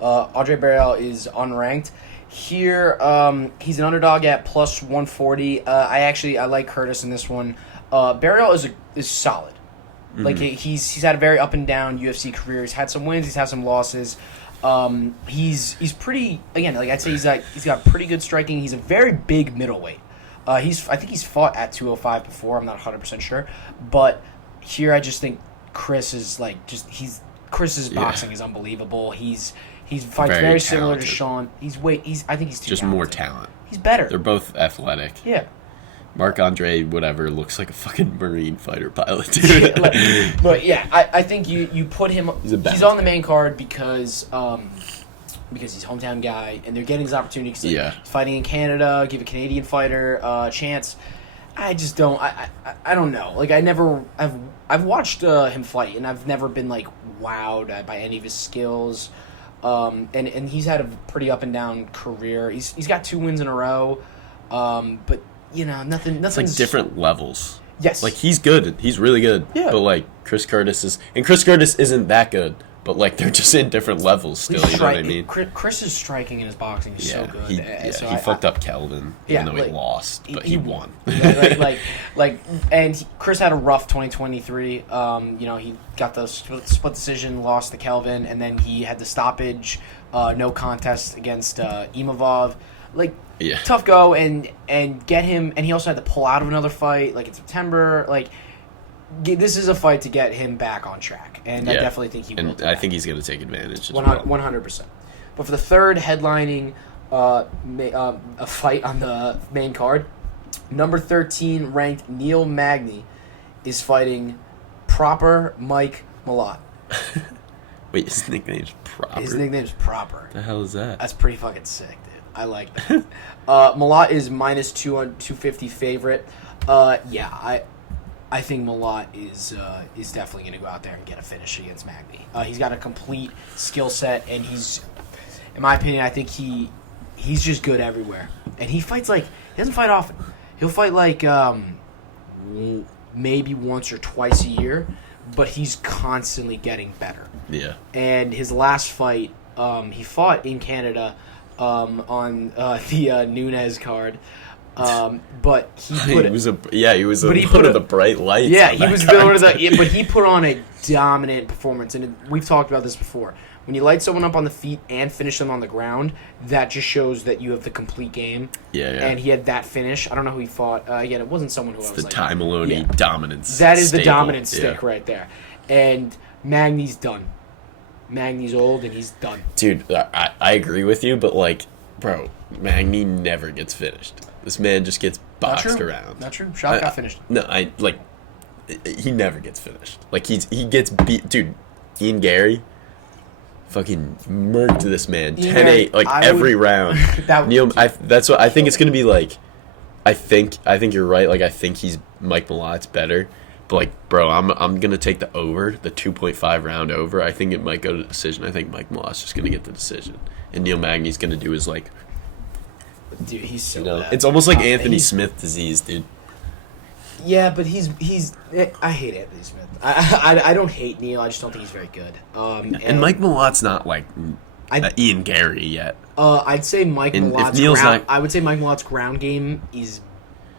Andre Barriault is unranked. Here, he's an underdog at plus 140. I like Curtis in this one. Barriault is solid. Mm-hmm. Like, he's had a very up and down UFC career. He's had some wins. He's had some losses. He's pretty, again, like I'd say he's got pretty good striking. He's a very big middleweight. I think he's fought at 205 before. I'm not 100% sure, but here I just think Chris is Chris's boxing is unbelievable. He fights very similar to Sean. I think he's too just talented. more talent. He's better. They're both athletic. Yeah. Marc-Andre, whatever, looks like a fucking Marine fighter pilot, dude. But yeah, I think you put him. He's on the main card because he's a hometown guy, and they're getting his opportunity. Cause he's fighting in Canada, give a Canadian fighter a chance. I just don't. I don't know. Like, I've watched him fight, and I've never been like wowed by any of his skills. And he's had a pretty up and down career. He's got 2 wins in a row, but nothing. It's like different levels. Yes, like he's good. He's really good. Yeah, but like Chris Curtis isn't that good. But, like, they're just in different levels still, you know what I mean? Chris's striking in his boxing is so good. He fucked up Kelvin, even though he lost, but he won. And Chris had a rough 2023. He got the split decision, lost to Kelvin, and then he had the stoppage, no contest against Imavov. Like, tough go, and get him, and he also had to pull out of another fight, like, in September, like... This is a fight to get him back on track, and I definitely think he will. And I think he's going to take advantage. 100%. But for the third headlining a fight on the main card, number 13 ranked Neil Magny is fighting proper Mike Malott. Wait, his nickname's Proper? His nickname's Proper. The hell is that? That's pretty fucking sick, dude. I like that. Malott is minus 250 favorite. I think Malott is definitely going to go out there and get a finish against Magny. He's got a complete skill set, and in my opinion, I think he's just good everywhere. And he fights he doesn't fight often. He'll fight maybe once or twice a year, but he's constantly getting better. Yeah. And his last fight, he fought in Canada on the Nunes card. But he put one of the bright lights. Yeah, he was one of the. But he put on a dominant performance, and we've talked about this before. When you light someone up on the feet and finish them on the ground, that just shows that you have the complete game. Yeah. And he had that finish. I don't know who he fought. Again, it wasn't someone who I was the like. Ty Maloney dominance. That is the dominant stick right there, and Magny's done. Magny's old and he's done. Dude, I agree with you, but bro, Magny never gets finished. This man just gets boxed around. Not true. Shot got finished. No, he never gets finished. He gets beat. Dude, Ian Gary fucking murked this man 10-8 every round. That's what I think it's gonna be like. I think you're right. I think Mike Malott's better. But bro, I'm gonna take the over, the 2.5 round over. I think it might go to decision. I think Mike Malott's just gonna get the decision, and Neil Magny's gonna do his Dude, he's so bad. It's almost like Anthony Smith disease, dude. Yeah, but he's. I hate Anthony Smith. I don't hate Neil. I just don't think he's very good. And Mike Malott's not Ian Gary yet. I'd say Mike Malott's I would say Mike Malott's ground game is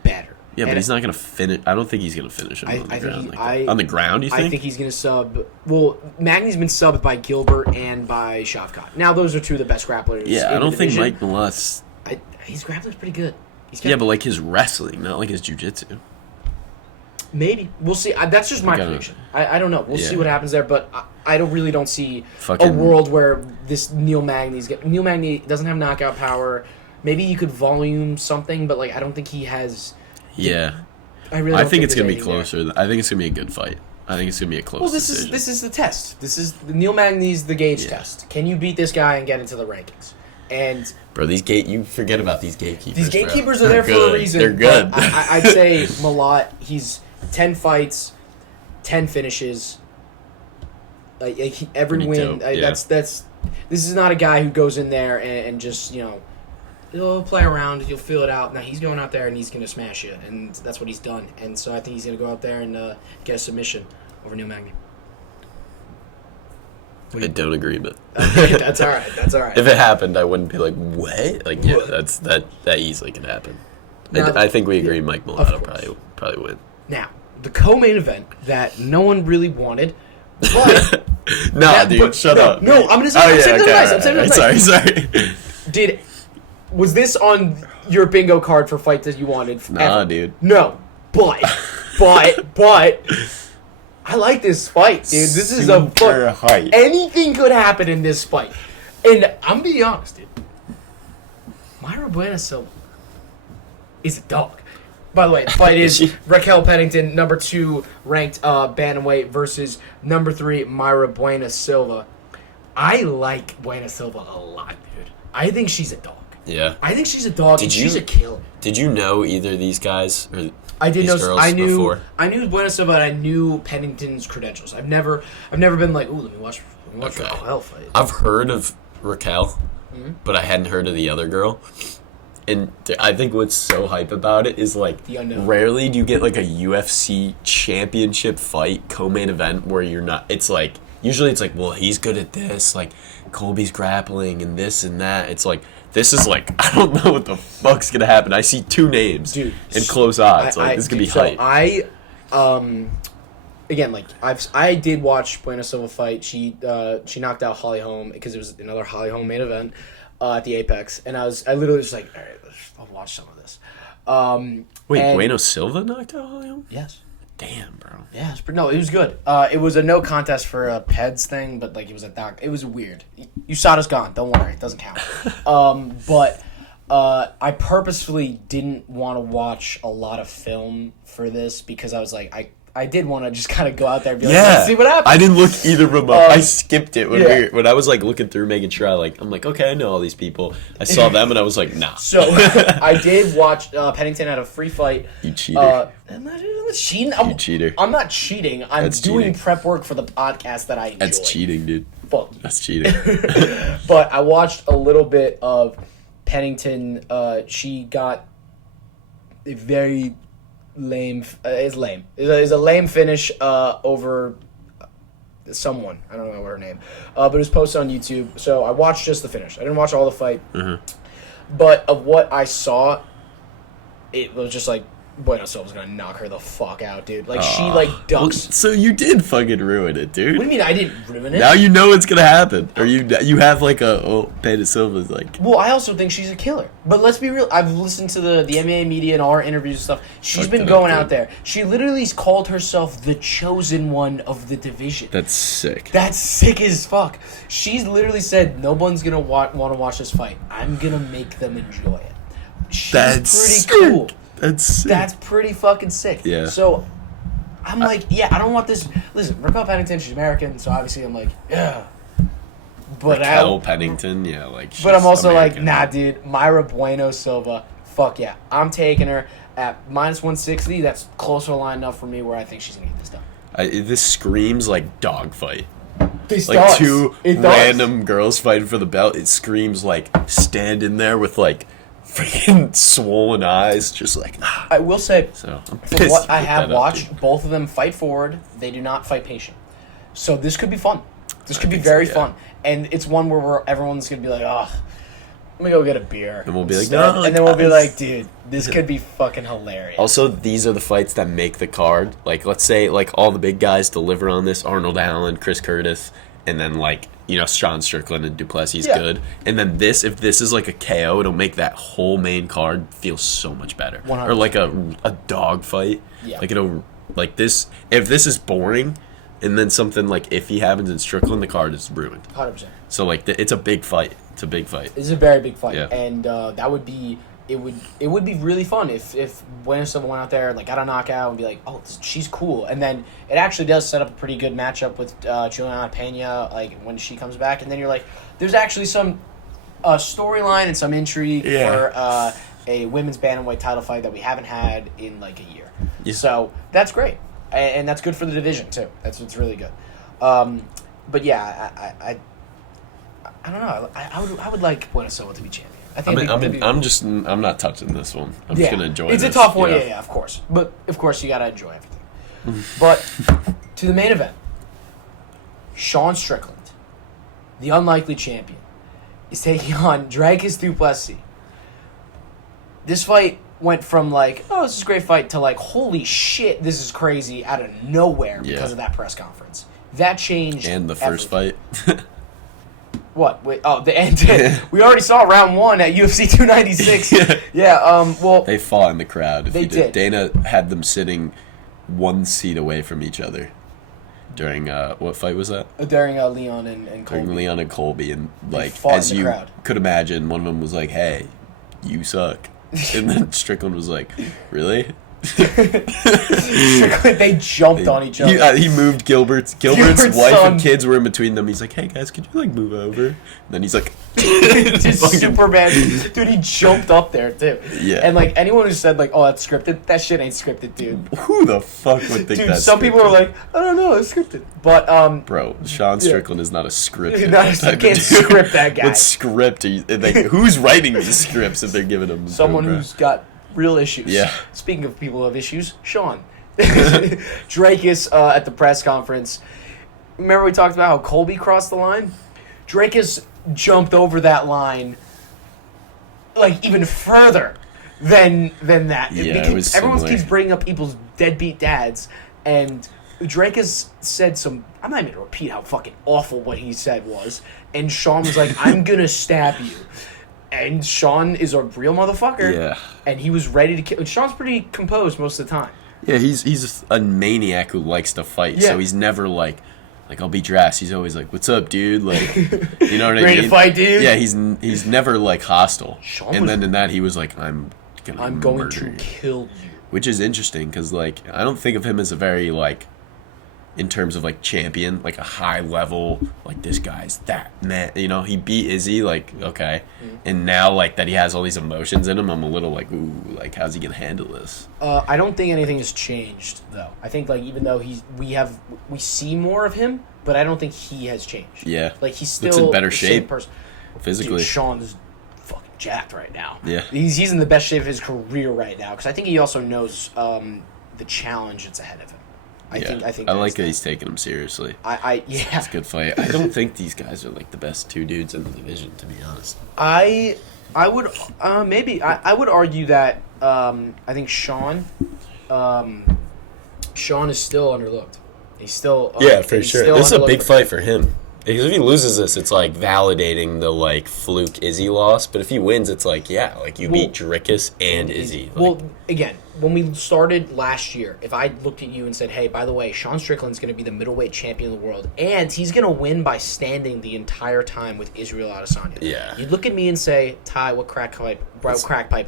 better. Yeah, but he's not gonna finish. I don't think he's gonna finish him on the ground. On the ground, you think? I think he's gonna sub. Well, Magny's been subbed by Gilbert and by Shavkat. Now those are two of the best grapplers. Yeah, I don't think Mike Malott's. His grappling's pretty good. But his wrestling, not his jiu-jitsu. Maybe. We'll see. That's just my prediction. I don't know. We'll see what happens there, but I don't see a world where this Neil Magny doesn't have knockout power. Maybe you could volume something, but I don't think he has. Yeah. I think it's gonna be closer. I think it's gonna be a good fight. I think it's gonna be a close decision. This is the test. This is Neil Magny's the gauge test. Can you beat this guy and get into the rankings? And bro, you forget about these gatekeepers. These gatekeepers are there for a reason. They're good. I'd say Malott, he's 10 fights, 10 finishes. Every Pretty win. dope, yeah. This is not a guy who goes in there and just, he'll play around, he'll feel it out. Now he's going out there and he's going to smash you, and that's what he's done. And so I think he's going to go out there and get a submission over Neil Magny. I don't agree, but That's all right. That's all right. if it happened, I wouldn't be like, what? Like, yeah, that easily could happen. I think we agree. Mike Milano probably win. Now, the co-main event that no one really wanted, but shut up. No, I'm gonna say. I'm saying right. Sorry. Was this on your bingo card for fight that you wanted? Nah, dude. No, but I like this fight, dude. This is a super hype. Anything could happen in this fight, and I'm gonna be honest, dude. Mayra Bueno Silva is a dog. By the way, the fight is Raquel Pennington, number 2 ranked bantamweight, versus number 3 Mayra Bueno Silva. I like Bueno Silva a lot, dude. I think she's a dog. Yeah. I think she's a dog, and she's a killer. Did you know either of these guys or I did these know. girls I knew. before? I knew Bueno Silva, and I knew Pennington's credentials. I've never been like, ooh, let me watch Okay. Raquel fight. I've heard of Raquel, but I hadn't heard of the other girl. And I think what's so hype about it is, like, The unknown. rarely do you get, like, a UFC championship fight co-main event where you're not... It's, like... Usually it's, like, well, he's good at this. Like, Colby's grappling and this and that. It's, like... This is, like... I don't know what the fuck's gonna happen. I see 2 names. Dude. And close odds. This is gonna be hype. Again, like, I did watch Bueno Silva fight. She knocked out Holly Holm because it was another Holly Holm main event at the Apex. And I literally was like, all right, I'll watch some of this. Wait, Bueno Silva knocked out Holly Holm? Yes. Damn, bro. Yeah, it was good. It was a no contest for a PEDS thing, but like it was weird. USADA's gone. Don't worry, it doesn't count. But I purposefully didn't want to watch a lot of film for this because I was like, I did want to just kind of go out there and be like, let's see what happens. I didn't look either of them up. I skipped it when I was like looking through, making sure I'm like, okay, I know all these people. I saw them and I was like, nah. So I did watch Pennington had a free fight. You cheater. I'm not cheating. You cheater. I'm not cheating. I'm doing prep work for the podcast that I enjoy. That's cheating, dude. Fuck. That's cheating. But I watched a little bit of Pennington. She got a very lame. It's lame. It's a lame finish over someone. I don't know her name. But it was posted on YouTube. So I watched just the finish. I didn't watch all the fight. Mm-hmm. But of what I saw, it was just like Bueno Silva's gonna knock her the fuck out, dude. Like she ducks. Well, so you did fucking ruin it, dude. What do you mean I didn't ruin it? Now you know what's gonna happen, or you have like Pena Silva's like. Well, I also think she's a killer. But let's be real. I've listened to the MMA media and all her interviews and stuff. She's been going out there. She literally called herself the chosen one of the division. That's sick. That's sick as fuck. She's literally said, no one's gonna want to watch this fight. I'm gonna make them enjoy it. She's pretty cool. That's sick. That's pretty fucking sick. Yeah. So, I'm like, I don't want this. Listen, Raquel Pennington, she's American, so obviously I'm like, yeah. But Raquel Pennington, yeah, like. But I'm also American. like, nah, dude. Mayra Bueno Silva, fuck yeah. I'm taking her at minus 160. That's closer line enough for me where I think she's gonna get this done. This screams like dogfight. This Like does. two It does. random girls fighting for the belt. It screams like standing there with like freaking swollen eyes, just like. I will say, So I'm from pissed. what to I put have that up, watched, dude. both of them fight forward. They do not fight patient. So this could be fun. This could be think so, very yeah. fun. And it's one where everyone's going to be like, oh, let me go get a beer. And we'll be like, instead. no, And then we'll be guys. like, dude, this could be fucking hilarious. Also, these are the fights that make the card. Like, let's say, like, all the big guys deliver on this. Arnold Allen, Chris Curtis, and then, like, Sean Strickland and Duplessis good. And then if this is like a KO, it'll make that whole main card feel so much better. 100%. Or like a dog fight. Yeah. Like, it'll, like this, if this is boring, and then something like iffy happens in Strickland, the card is ruined. 100%. So, like, it's a big fight. It's a big fight. This is a very big fight. Yeah. And that would be... It would be really fun if Bueno Silva went out there, like, got a knockout and be like, oh, she's cool. And then it actually does set up a pretty good matchup with Juliana Pena, like, when she comes back. And then you're like, there's actually some storyline and some intrigue for a women's bantamweight title fight that we haven't had in, like, a year. Yeah. So that's great. and that's good for the division too. That's what's really good. But yeah, I don't know. I would like Buenosoa to be champion. I think I'm not touching this one. I'm just gonna enjoy it. It's a tough one, yeah, of course. But of course, you gotta enjoy everything. But to the main event, Sean Strickland, the unlikely champion, is taking on Dricus du Plessis. This fight went from like, oh, this is a great fight, to like, holy shit, this is crazy, out of nowhere because of that press conference. That changed. And the first fight. What? Wait, oh, the end. We already saw round 1 at UFC 296. Well, they fought in the crowd. They did. Dana had them sitting 1 seat away from each other during what fight was that? During Leon and Colby. During Leon and Colby, and like as you could imagine, one of them was like, "Hey, you suck," and then Strickland was like, "Really?" They jumped on each other. He moved Gilbert's wife son. And kids were in between them. He's like, "Hey guys, could you like move over?" And then he's like, just Superman, dude. He jumped up there too. Yeah. And like anyone who said like, "Oh, that's scripted," that shit ain't scripted, dude. Who the fuck would think that? Some people are like, "I don't know, it's scripted," but bro, Sean Strickland is not a script. You can't script that guy. What script? Like, who's writing the scripts if they're giving him someone who's got real issues. Yeah. Speaking of people who have issues, Sean. Dricus at the press conference. Remember we talked about how Colby crossed the line? Dricus jumped over that line like even further than that. Yeah, it was everyone similar. keeps bringing up people's deadbeat dads, and Dricus said some... I'm not even going to repeat how fucking awful what he said was. And Sean was like, I'm going to stab you. And Sean is a real motherfucker. Yeah. And he was ready to kill. Sean's pretty composed most of the time. Yeah, he's a maniac who likes to fight. Yeah. So he's never like I'll beat your ass. He's always like, "What's up, dude?" Like, you know what I mean? Ready to fight, dude? Yeah, he's never like hostile. Sean then in that he was like, "I'm going to kill you," which is interesting because like I don't think of him as a very like, in terms of like champion, like a high level, like this guy's that man. You know, he beat Izzy, like okay, and now like that he has all these emotions in him. I'm a little like, ooh, like how's he gonna handle this? I don't think anything has changed though. I think like even though we see more of him, but I don't think he has changed. Yeah, like he's still looks in better the shape same person. physically. Dude, Sean's fucking jacked right now. Yeah, he's in the best shape of his career right now because I think he also knows the challenge that's ahead of him. I think I like that he's taking him seriously. Yeah, it's a good fight. I don't think these guys are like the best 2 dudes in the division, to be honest. I would maybe I would argue that I think Sean is still underlooked. He's still for sure. This is a big fight for him. Because if he loses this, it's like validating the like fluke Izzy loss. But if he wins, it's like you beat Dricus and Izzy. Well, again, when we started last year, if I looked at you and said, "Hey, by the way, Sean Strickland's going to be the middleweight champion of the world, and he's going to win by standing the entire time with Israel Adesanya," yeah, you'd look at me and say, "Ty, what crack pipe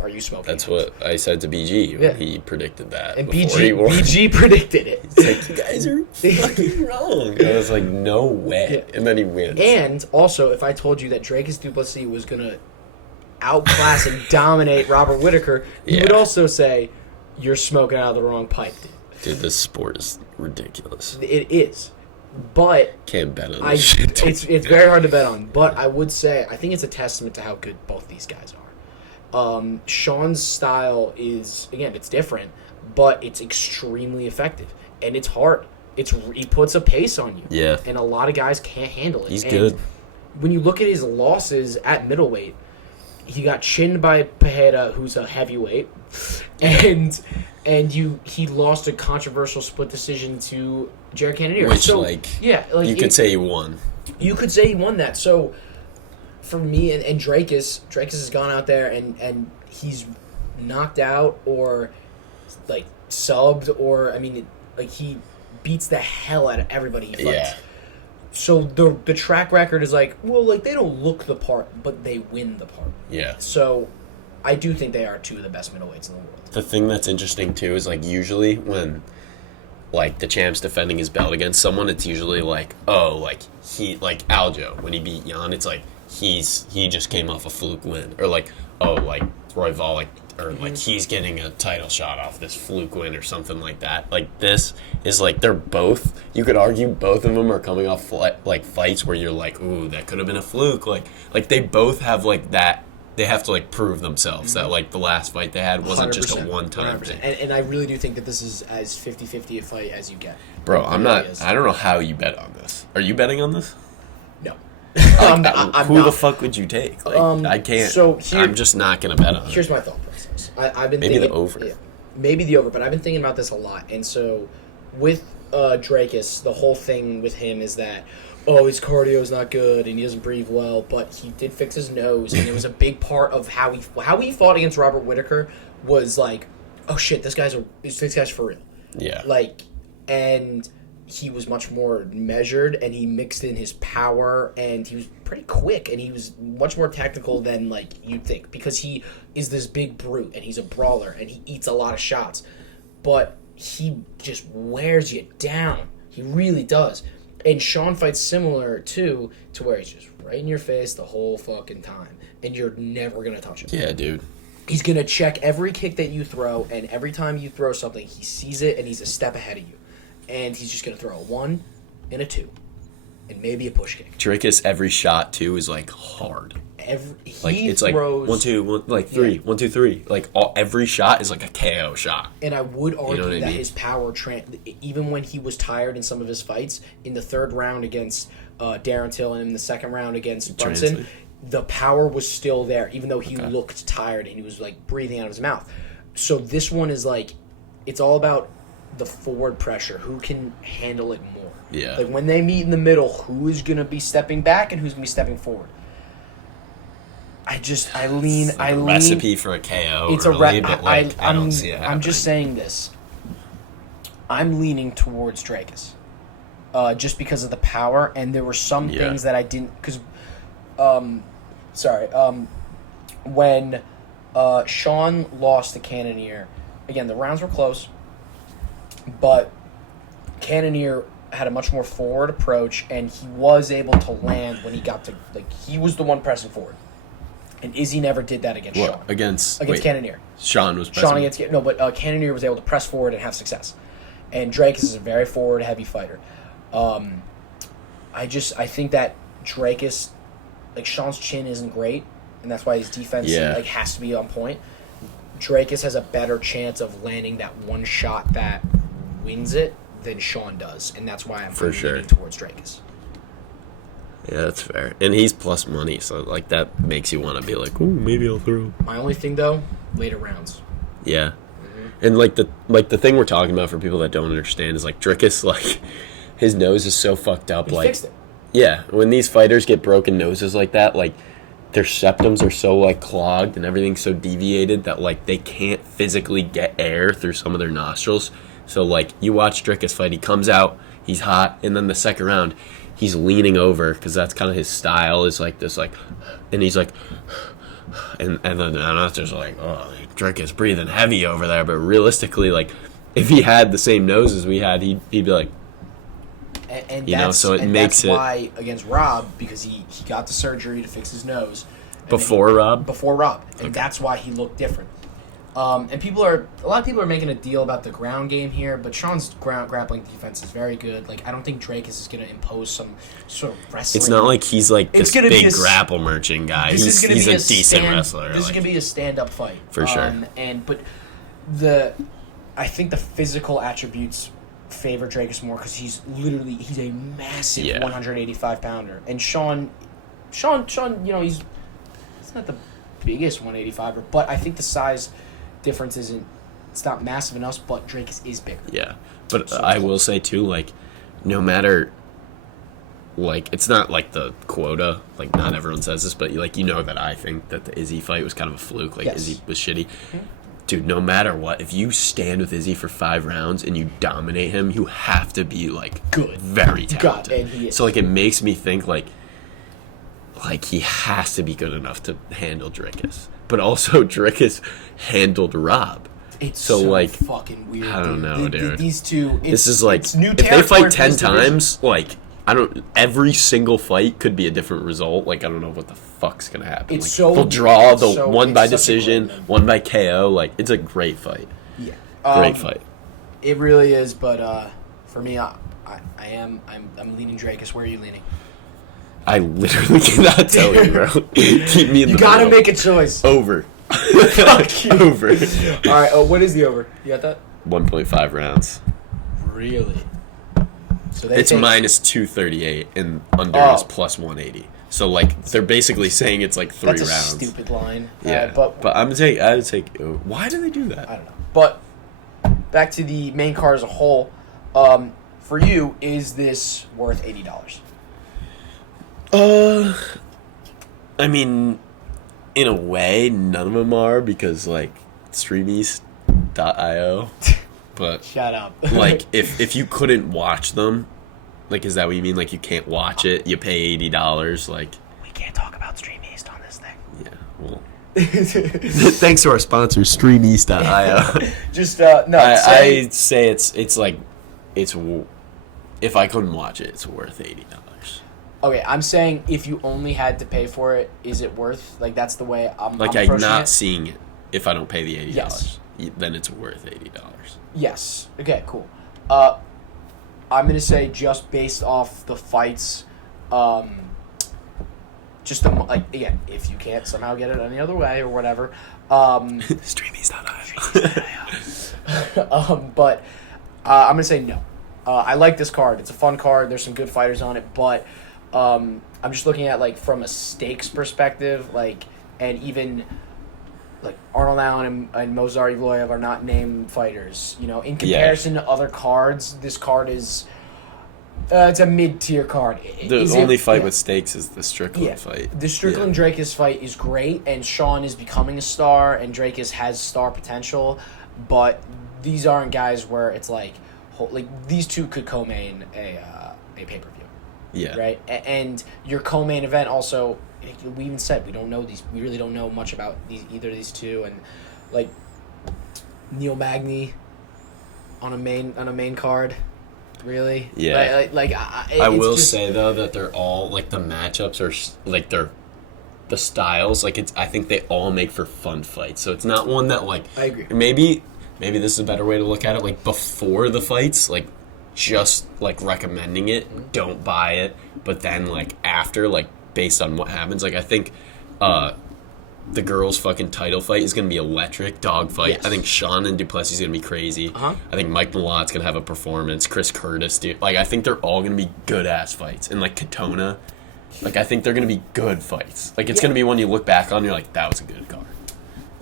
are you smoking?" That's what I said to BG when he predicted that. And BG predicted it. He's like, "You guys are fucking wrong." I was like, "No way!" And then he wins. And also, if I told you that Dricus du Plessis was going to outclass and dominate Robert Whittaker, you would also say, "You're smoking out of the wrong pipe, dude." Dude, this sport is ridiculous. It is. But can't bet on this shit. It's very hard to bet on. But I would say I think it's a testament to how good both these guys are. Sean's style is, again, it's different, but it's extremely effective. And it's hard. He puts a pace on you. Yeah. And a lot of guys can't handle it. He's good. When you look at his losses at middleweight, he got chinned by Pereira, who's a heavyweight, and he lost a controversial split decision to Jared Cannonier. Which, you could say he won. You could say he won that. So, for me, and Dricus has gone out there and he's knocked out or, like, subbed or, I mean, he beats the hell out of everybody he fights. Yeah. So the track record is like, well, like, they don't look the part, but they win the part. Yeah. So I do think they are 2 of the best middleweights in the world. The thing that's interesting, too, is, like, usually when, like, the champ's defending his belt against someone, it's usually like, oh, like, like, Aljo, when he beat Jan, it's like, he just came off a fluke win. Or, like, oh, like, Royval, like, or like he's getting a title shot off this fluke win or something like that. Like this is like they're both. You could argue both of them are coming off like fights where you're like, ooh, that could have been a fluke. Like they both have like that. They have to like prove themselves that like the last fight they had wasn't just a one-time thing. And I really do think that this is as 50-50 a fight as you get. Bro, I'm not. I don't know how you bet on this. Are you betting on this? No. Who the fuck would you take? Like, I can't. So I'm just not gonna bet on it. Here's my thought process. I've been Maybe thinking, the over. Yeah, maybe the over, but I've been thinking about this a lot. And so with Dracus, the whole thing with him is that his cardio is not good and he doesn't breathe well, but he did fix his nose, and it was a big part of how he fought against Robert Whittaker was like, oh shit, this guy's for real. Yeah. Like, and he was much more measured, and he mixed in his power, and he was pretty quick, and he was much more tactical than like you'd think, because he is this big brute and he's a brawler and he eats a lot of shots, but he just wears you down. He really does. And Sean fights similar too, to where he's just right in your face the whole fucking time, and you're never gonna touch him. Yeah, dude. He's gonna check every kick that you throw, and every time you throw something, he sees it and he's a step ahead of you, and he's just gonna throw a 1 and a 2, and maybe a push kick. Dracus, every shot too is like hard. It's throws, like 1 2 1 3 1 2 3. Like every shot is like a KO shot. And I would argue that his power, even when he was tired in some of his fights, in the third round against Darren Till and in the second round against Brunson, the power was still there, even though he looked tired and he was like breathing out of his mouth. So this one is like, it's all about the forward pressure. Who can handle it more? Yeah. Like when they meet in the middle, who is going to be stepping back and who's going to be stepping forward? I lean. Recipe for a KO. It's early, a but like, I don't see it happening. I'm just saying this. I'm leaning towards Dracus, just because of the power, and there were some things that I didn't. Because, when Sean lost to Cannonier, again the rounds were close, but Cannonier had a much more forward approach, and he was able to land when he got to, like, he was the one pressing forward. And Izzy never did that against Sean. Against Cannonier. Sean was pressing. But Cannonier was able to press forward and have success. And Dracus is a very forward, heavy fighter. I think that Dracus, like, Sean's chin isn't great, and that's why his defense has to be on point. Dracus has a better chance of landing that one shot that wins it than Sean does, and that's why I'm leaning towards Dracus. Yeah, that's fair. And he's plus money, so like that makes you want to be like, ooh, maybe I'll throw. My only thing though, later rounds. Yeah. And like the thing we're talking about for people that don't understand is like Dracus, like his nose is so fucked up. He fixed it. Yeah, when these fighters get broken noses like that, like their septums are so like clogged and everything's so deviated that like they can't physically get air through some of their nostrils. So like you watch Dracus fight, he comes out, he's hot, and then the second round, he's leaning over because that's kind of his style, is like this, like, and he's like, and then I'm just like, oh, Dracus breathing heavy over there. But realistically, like, if he had the same nose as we had, he'd be like, and so it makes that's why against Rob, because he got the surgery to fix his nose before Rob, and that's why he looked different. And a lot of people are making a deal about the ground game here, but Sean's grappling defense is very good. Like, I don't think Dracus is going to impose some sort of wrestling. It's not like he's like this big grapple merchant guy. He's a decent wrestler. This is going to be a stand-up fight. For sure. I think the physical attributes favor Dracus more because he's a massive 185-pounder. And Sean, he's not the biggest 185er, but I think the size difference it's not massive enough, but Dracus is bigger. Yeah, but so I will say too, like, no matter, like, it's not like the quota, like, not everyone says this, but like, that I think that the Izzy fight was kind of a fluke, like, Izzy was shitty. Mm-hmm. Dude, no matter what, if you stand with Izzy for 5 rounds and you dominate him, you have to be like good, very talented. And he is. So like, it makes me think like he has to be good enough to handle Dracus. But also, Dracus handled Rob. It's so like fucking weird. I don't know, dude. These two. This is like, if they fight 10 times, like, every single fight could be a different result. Like, I don't know what the fuck's gonna happen. It's like, so they'll draw one by it's such a decision, great one. one by KO. Like, it's a great fight. Yeah. Great fight. It really is, but for me, I'm leaning Drakus. Where are you leaning? I literally cannot tell you, bro. Keep me in the You gotta middle. make a choice. Over. Fuck you. Over. All right. Oh, what is the over? You got that? 1.5 rounds. Really? So It's minus 238 and under is plus 180. So like they're basically saying it's like 3 that's rounds. That's a stupid line. Yeah, but I would take. Why do they do that? I don't know. But back to the main card as a whole. For you, is this worth $80? I mean, in a way, none of them are because like streamies.io. But shut up. Like if you couldn't watch them, like is that what you mean? Like you can't watch it, you pay $80. Like we can't talk about Stream East on this thing. Yeah, well. Thanks to our sponsor, streameast.io. Just no. I say it's like if I couldn't watch it, it's worth $80. Okay, I'm saying if you only had to pay for it, is it worth? Like that's the way I'm. Like I'm not seeing it. If I don't pay the $80, yes. Then it's worth $80. Yes. Okay. Cool. I'm gonna say just based off the fights, just like again, if you can't somehow get it any other way or whatever, streamies.io. But I'm gonna say no. I like this card. It's a fun card. There's some good fighters on it, but I'm just looking at like from a stakes perspective, like and even like Arnold Allen and Mozart Evloev are not named fighters. You know, in comparison to other cards, this card is it's a mid-tier card. The only fight with stakes is the Strickland fight. The Strickland Drakus fight is great, and Sean is becoming a star, and Drakus has star potential, but these aren't guys where it's like these two could co-main a pay-per-view. Yeah. Right? And your co-main event also, we even said we don't know these. We really don't know much about either of these two, and like Neil Magny on a main card, really. Yeah. I will say though that they're all like the matchups are like they're the styles like I think they all make for fun fights. So it's not one that like I agree. Maybe this is a better way to look at it. Like before the fights, like just like recommending it, don't buy it. But then like after, like based on what happens, like I think the girls' fucking title fight is gonna be electric, dog fight. Yes. I think Sean and Duplessis is gonna be crazy. I think Mike Malot's gonna have a performance. Chris Curtis, dude. Like I think they're all gonna be good ass fights. And like Katona, like I think they're gonna be good fights. Like it's gonna be one you look back on, you're like, that was a good card.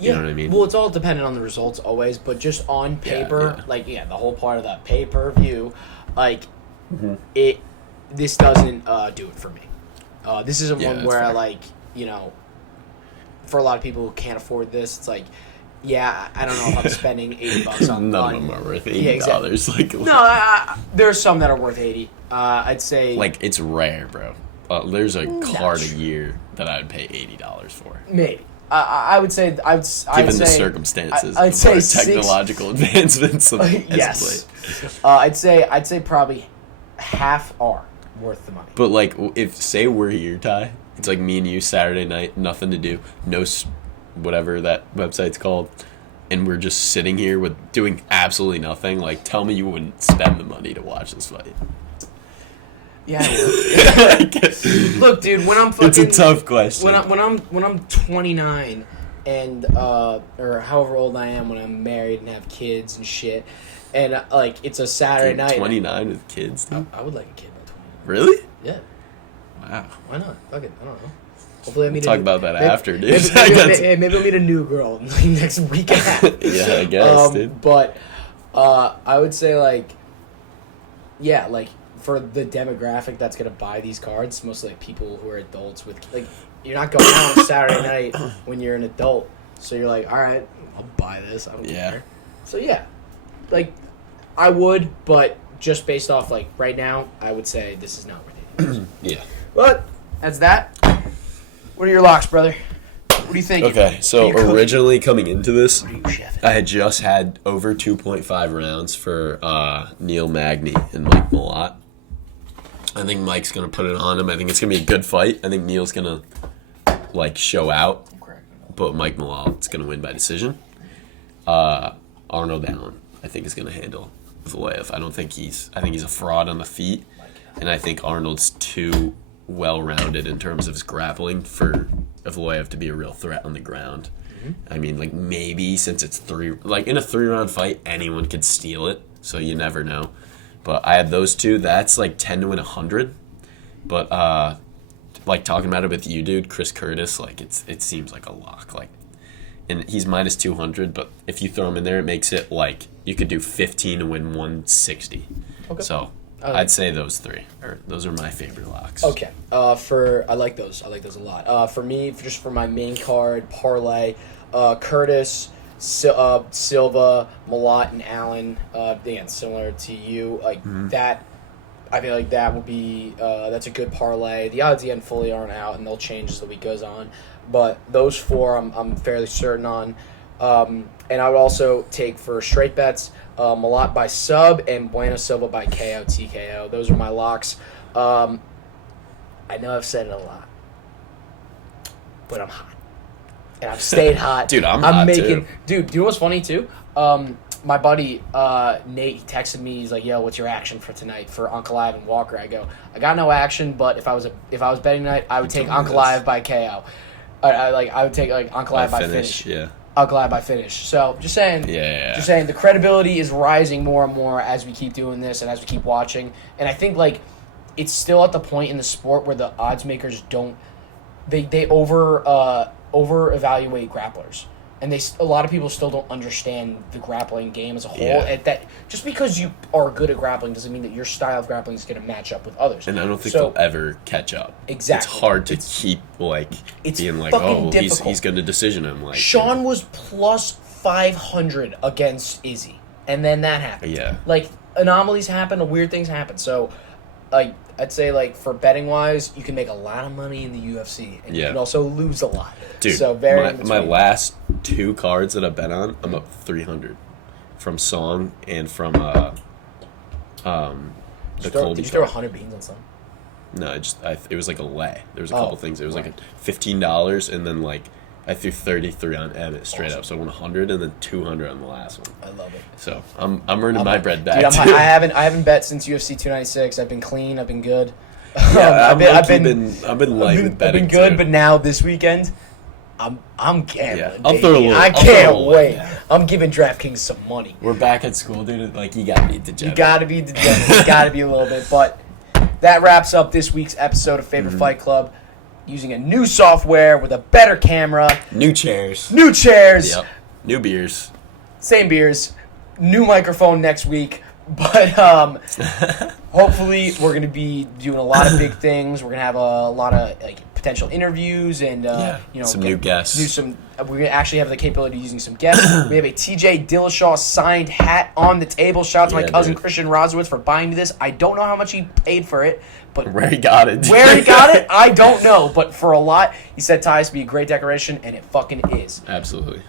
You know what I mean? Well, it's all dependent on the results always, but just on paper, the whole part of that pay-per-view, like, this doesn't do it for me. This isn't one where, for a lot of people who can't afford this, it's like, I don't know if I'm spending $80 on... None of them are worth $80. Yeah, exactly. Like, no, there's some that are worth $80. I'd say... Like, it's rare, bro. There's a card a year that I'd pay $80 for. Maybe. I would say given the circumstances, I'd say technological advancements of yes. I'd say probably half are worth the money. But like, if say we're here, Ty, it's like me and you Saturday night, nothing to do, no, whatever that website's called, and we're just sitting here with doing absolutely nothing. Like, tell me you wouldn't spend the money to watch this fight. Yeah, I would. Look, dude, when I'm fucking... It's a tough question. When I'm 29 and, or however old I am when I'm married and have kids and shit, and, like, it's a Saturday night... 29 with kids, dude? I would like a kid by 29. Really? Yeah. Wow. Why not? Fuck it, I don't know. Hopefully I meet Talk about that after, dude. Maybe I'll meet a new girl next week and a half. Yeah, I guess, dude. But, I would say, like, for the demographic that's going to buy these cards, mostly like people who are adults with, like, you're not going out on Saturday night when you're an adult. So you're like, all right, I'll buy this. I don't care. So like, I would, but just based off, like, right now, I would say this is not worth it. Yeah. But that's that. What are your locks, brother? What do you think? Okay, so originally coming into this, What are you chefing? I had just had over 2.5 rounds for Neil Magny and Mike Malott. I think Mike's going to put it on him. I think it's going to be a good fight. I think Neil's going to, show out. But Mike Malal's going to win by decision. Arnold Allen, I think, is going to handle Valiev. I think he's a fraud on the feet. And I think Arnold's too well-rounded in terms of his grappling for Valiev to be a real threat on the ground. I mean, maybe since it's in a 3-round fight, anyone could steal it. So you never know. But I have those two. That's 10 to win 100. But talking about it with you, dude, Chris Curtis, it seems like a lock. And he's minus 200. But if you throw him in there, it makes it you could do 15 to win 160. Okay. So I'd say those three. Those are my favorite locks. Okay. I like those. I like those a lot. For me, just for my main card parlay, Curtis, Silva, Malott, and Allen. Again, similar to you, that. I feel like that would be that's a good parlay. The odds again fully aren't out, and they'll change as the week goes on. But those four, I'm fairly certain on. And I would also take for straight bets, Malott by sub and Bueno Silva by KO TKO. Those are my locks. I know I've said it a lot, but I'm hot, and I've stayed hot. Dude, I'm hot too. Dude, do you know what's funny too? My buddy Nate, he texted me. He's like, "Yo, what's your action for tonight for Ankalaev and Walker?" I go, "I got no action, but if I was betting tonight, I would take Ankalaev by KO. I would take Ankalaev by finish. Yeah, Ankalaev by finish. So just saying, just saying, the credibility is rising more and more as we keep doing this and as we keep watching. And I think it's still at the point in the sport where the odds makers don't they over evaluate grapplers. And a lot of people still don't understand the grappling game as a whole. Yeah. That just because you are good at grappling doesn't mean that your style of grappling is going to match up with others. And I don't think they'll ever catch up. Exactly. It's hard to keep being he's going to decision him. Sean was plus 500 against Izzy, and then that happened. Yeah. Anomalies happen, weird things happen. So, I'd say for betting wise, you can make a lot of money in the UFC, and you can also lose a lot. Dude, so my last 2 cards that I bet on, I'm up 300 from Song and from the Colby. Did you throw 100 beans on Song? No, it was a lay. There was a couple things. It was $15, and then I threw 33 on Emmett straight up, so I won 100 and then 200 on the last one. I love it. So I'm earning my bread back. Dude, I haven't bet since UFC 296. I've been clean. I've been good. Yeah, I've been light with betting. I've been good, but now this weekend, I'm gambling. Yeah, I'll throw a little. I can't wait. Yeah. I'm giving DraftKings some money. We're back at school, dude. You gotta be degenerate. You gotta be degenerate. You gotta be a little bit. But that wraps up this week's episode of Faber Fight Club. Using a new software with a better camera. New chairs. Yep. New beers. Same beers. New microphone next week. But hopefully we're going to be doing a lot of big things. We're going to have a lot of potential interviews and some new guests. We're going to actually have the capability of using some guests. We have a TJ Dillashaw signed hat on the table. Shout out to my cousin Christian Rosowicz for buying me this. I don't know how much he paid for it. But where he got it. I don't know. But for a lot, he said ties to be a great decoration, and it fucking is. Absolutely.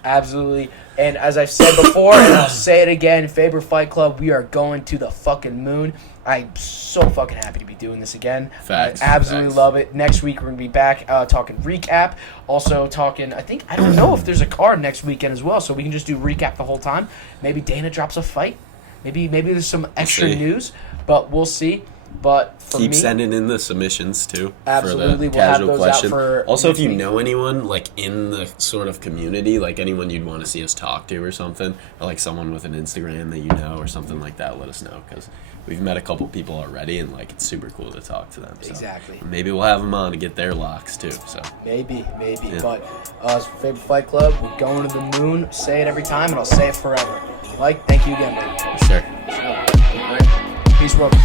And as I've said before, and I'll say it again, Faber Fight Club, we are going to the fucking moon. I'm so fucking happy to be doing this again. Facts. I absolutely love it. Next week, we're going to be back talking recap. Also talking, I don't know if there's a card next weekend as well, so we can just do recap the whole time. Maybe Dana drops a fight. Maybe there's some extra news, but we'll see. But for keep sending in the submissions too. Absolutely, for the casual we'll have those question. Out for also, if you know anyone in the sort of community, anyone you'd want to see us talk to or something, or someone with an Instagram that you know or something like that, let us know because we've met a couple people already and it's super cool to talk to them. So exactly. Maybe we'll have them on to get their locks too. So maybe. Yeah. But Faber Fight Club, we're going to the moon. Say it every time, and I'll say it forever. Mike, thank you again, man. Yes, sir. Peace, brother.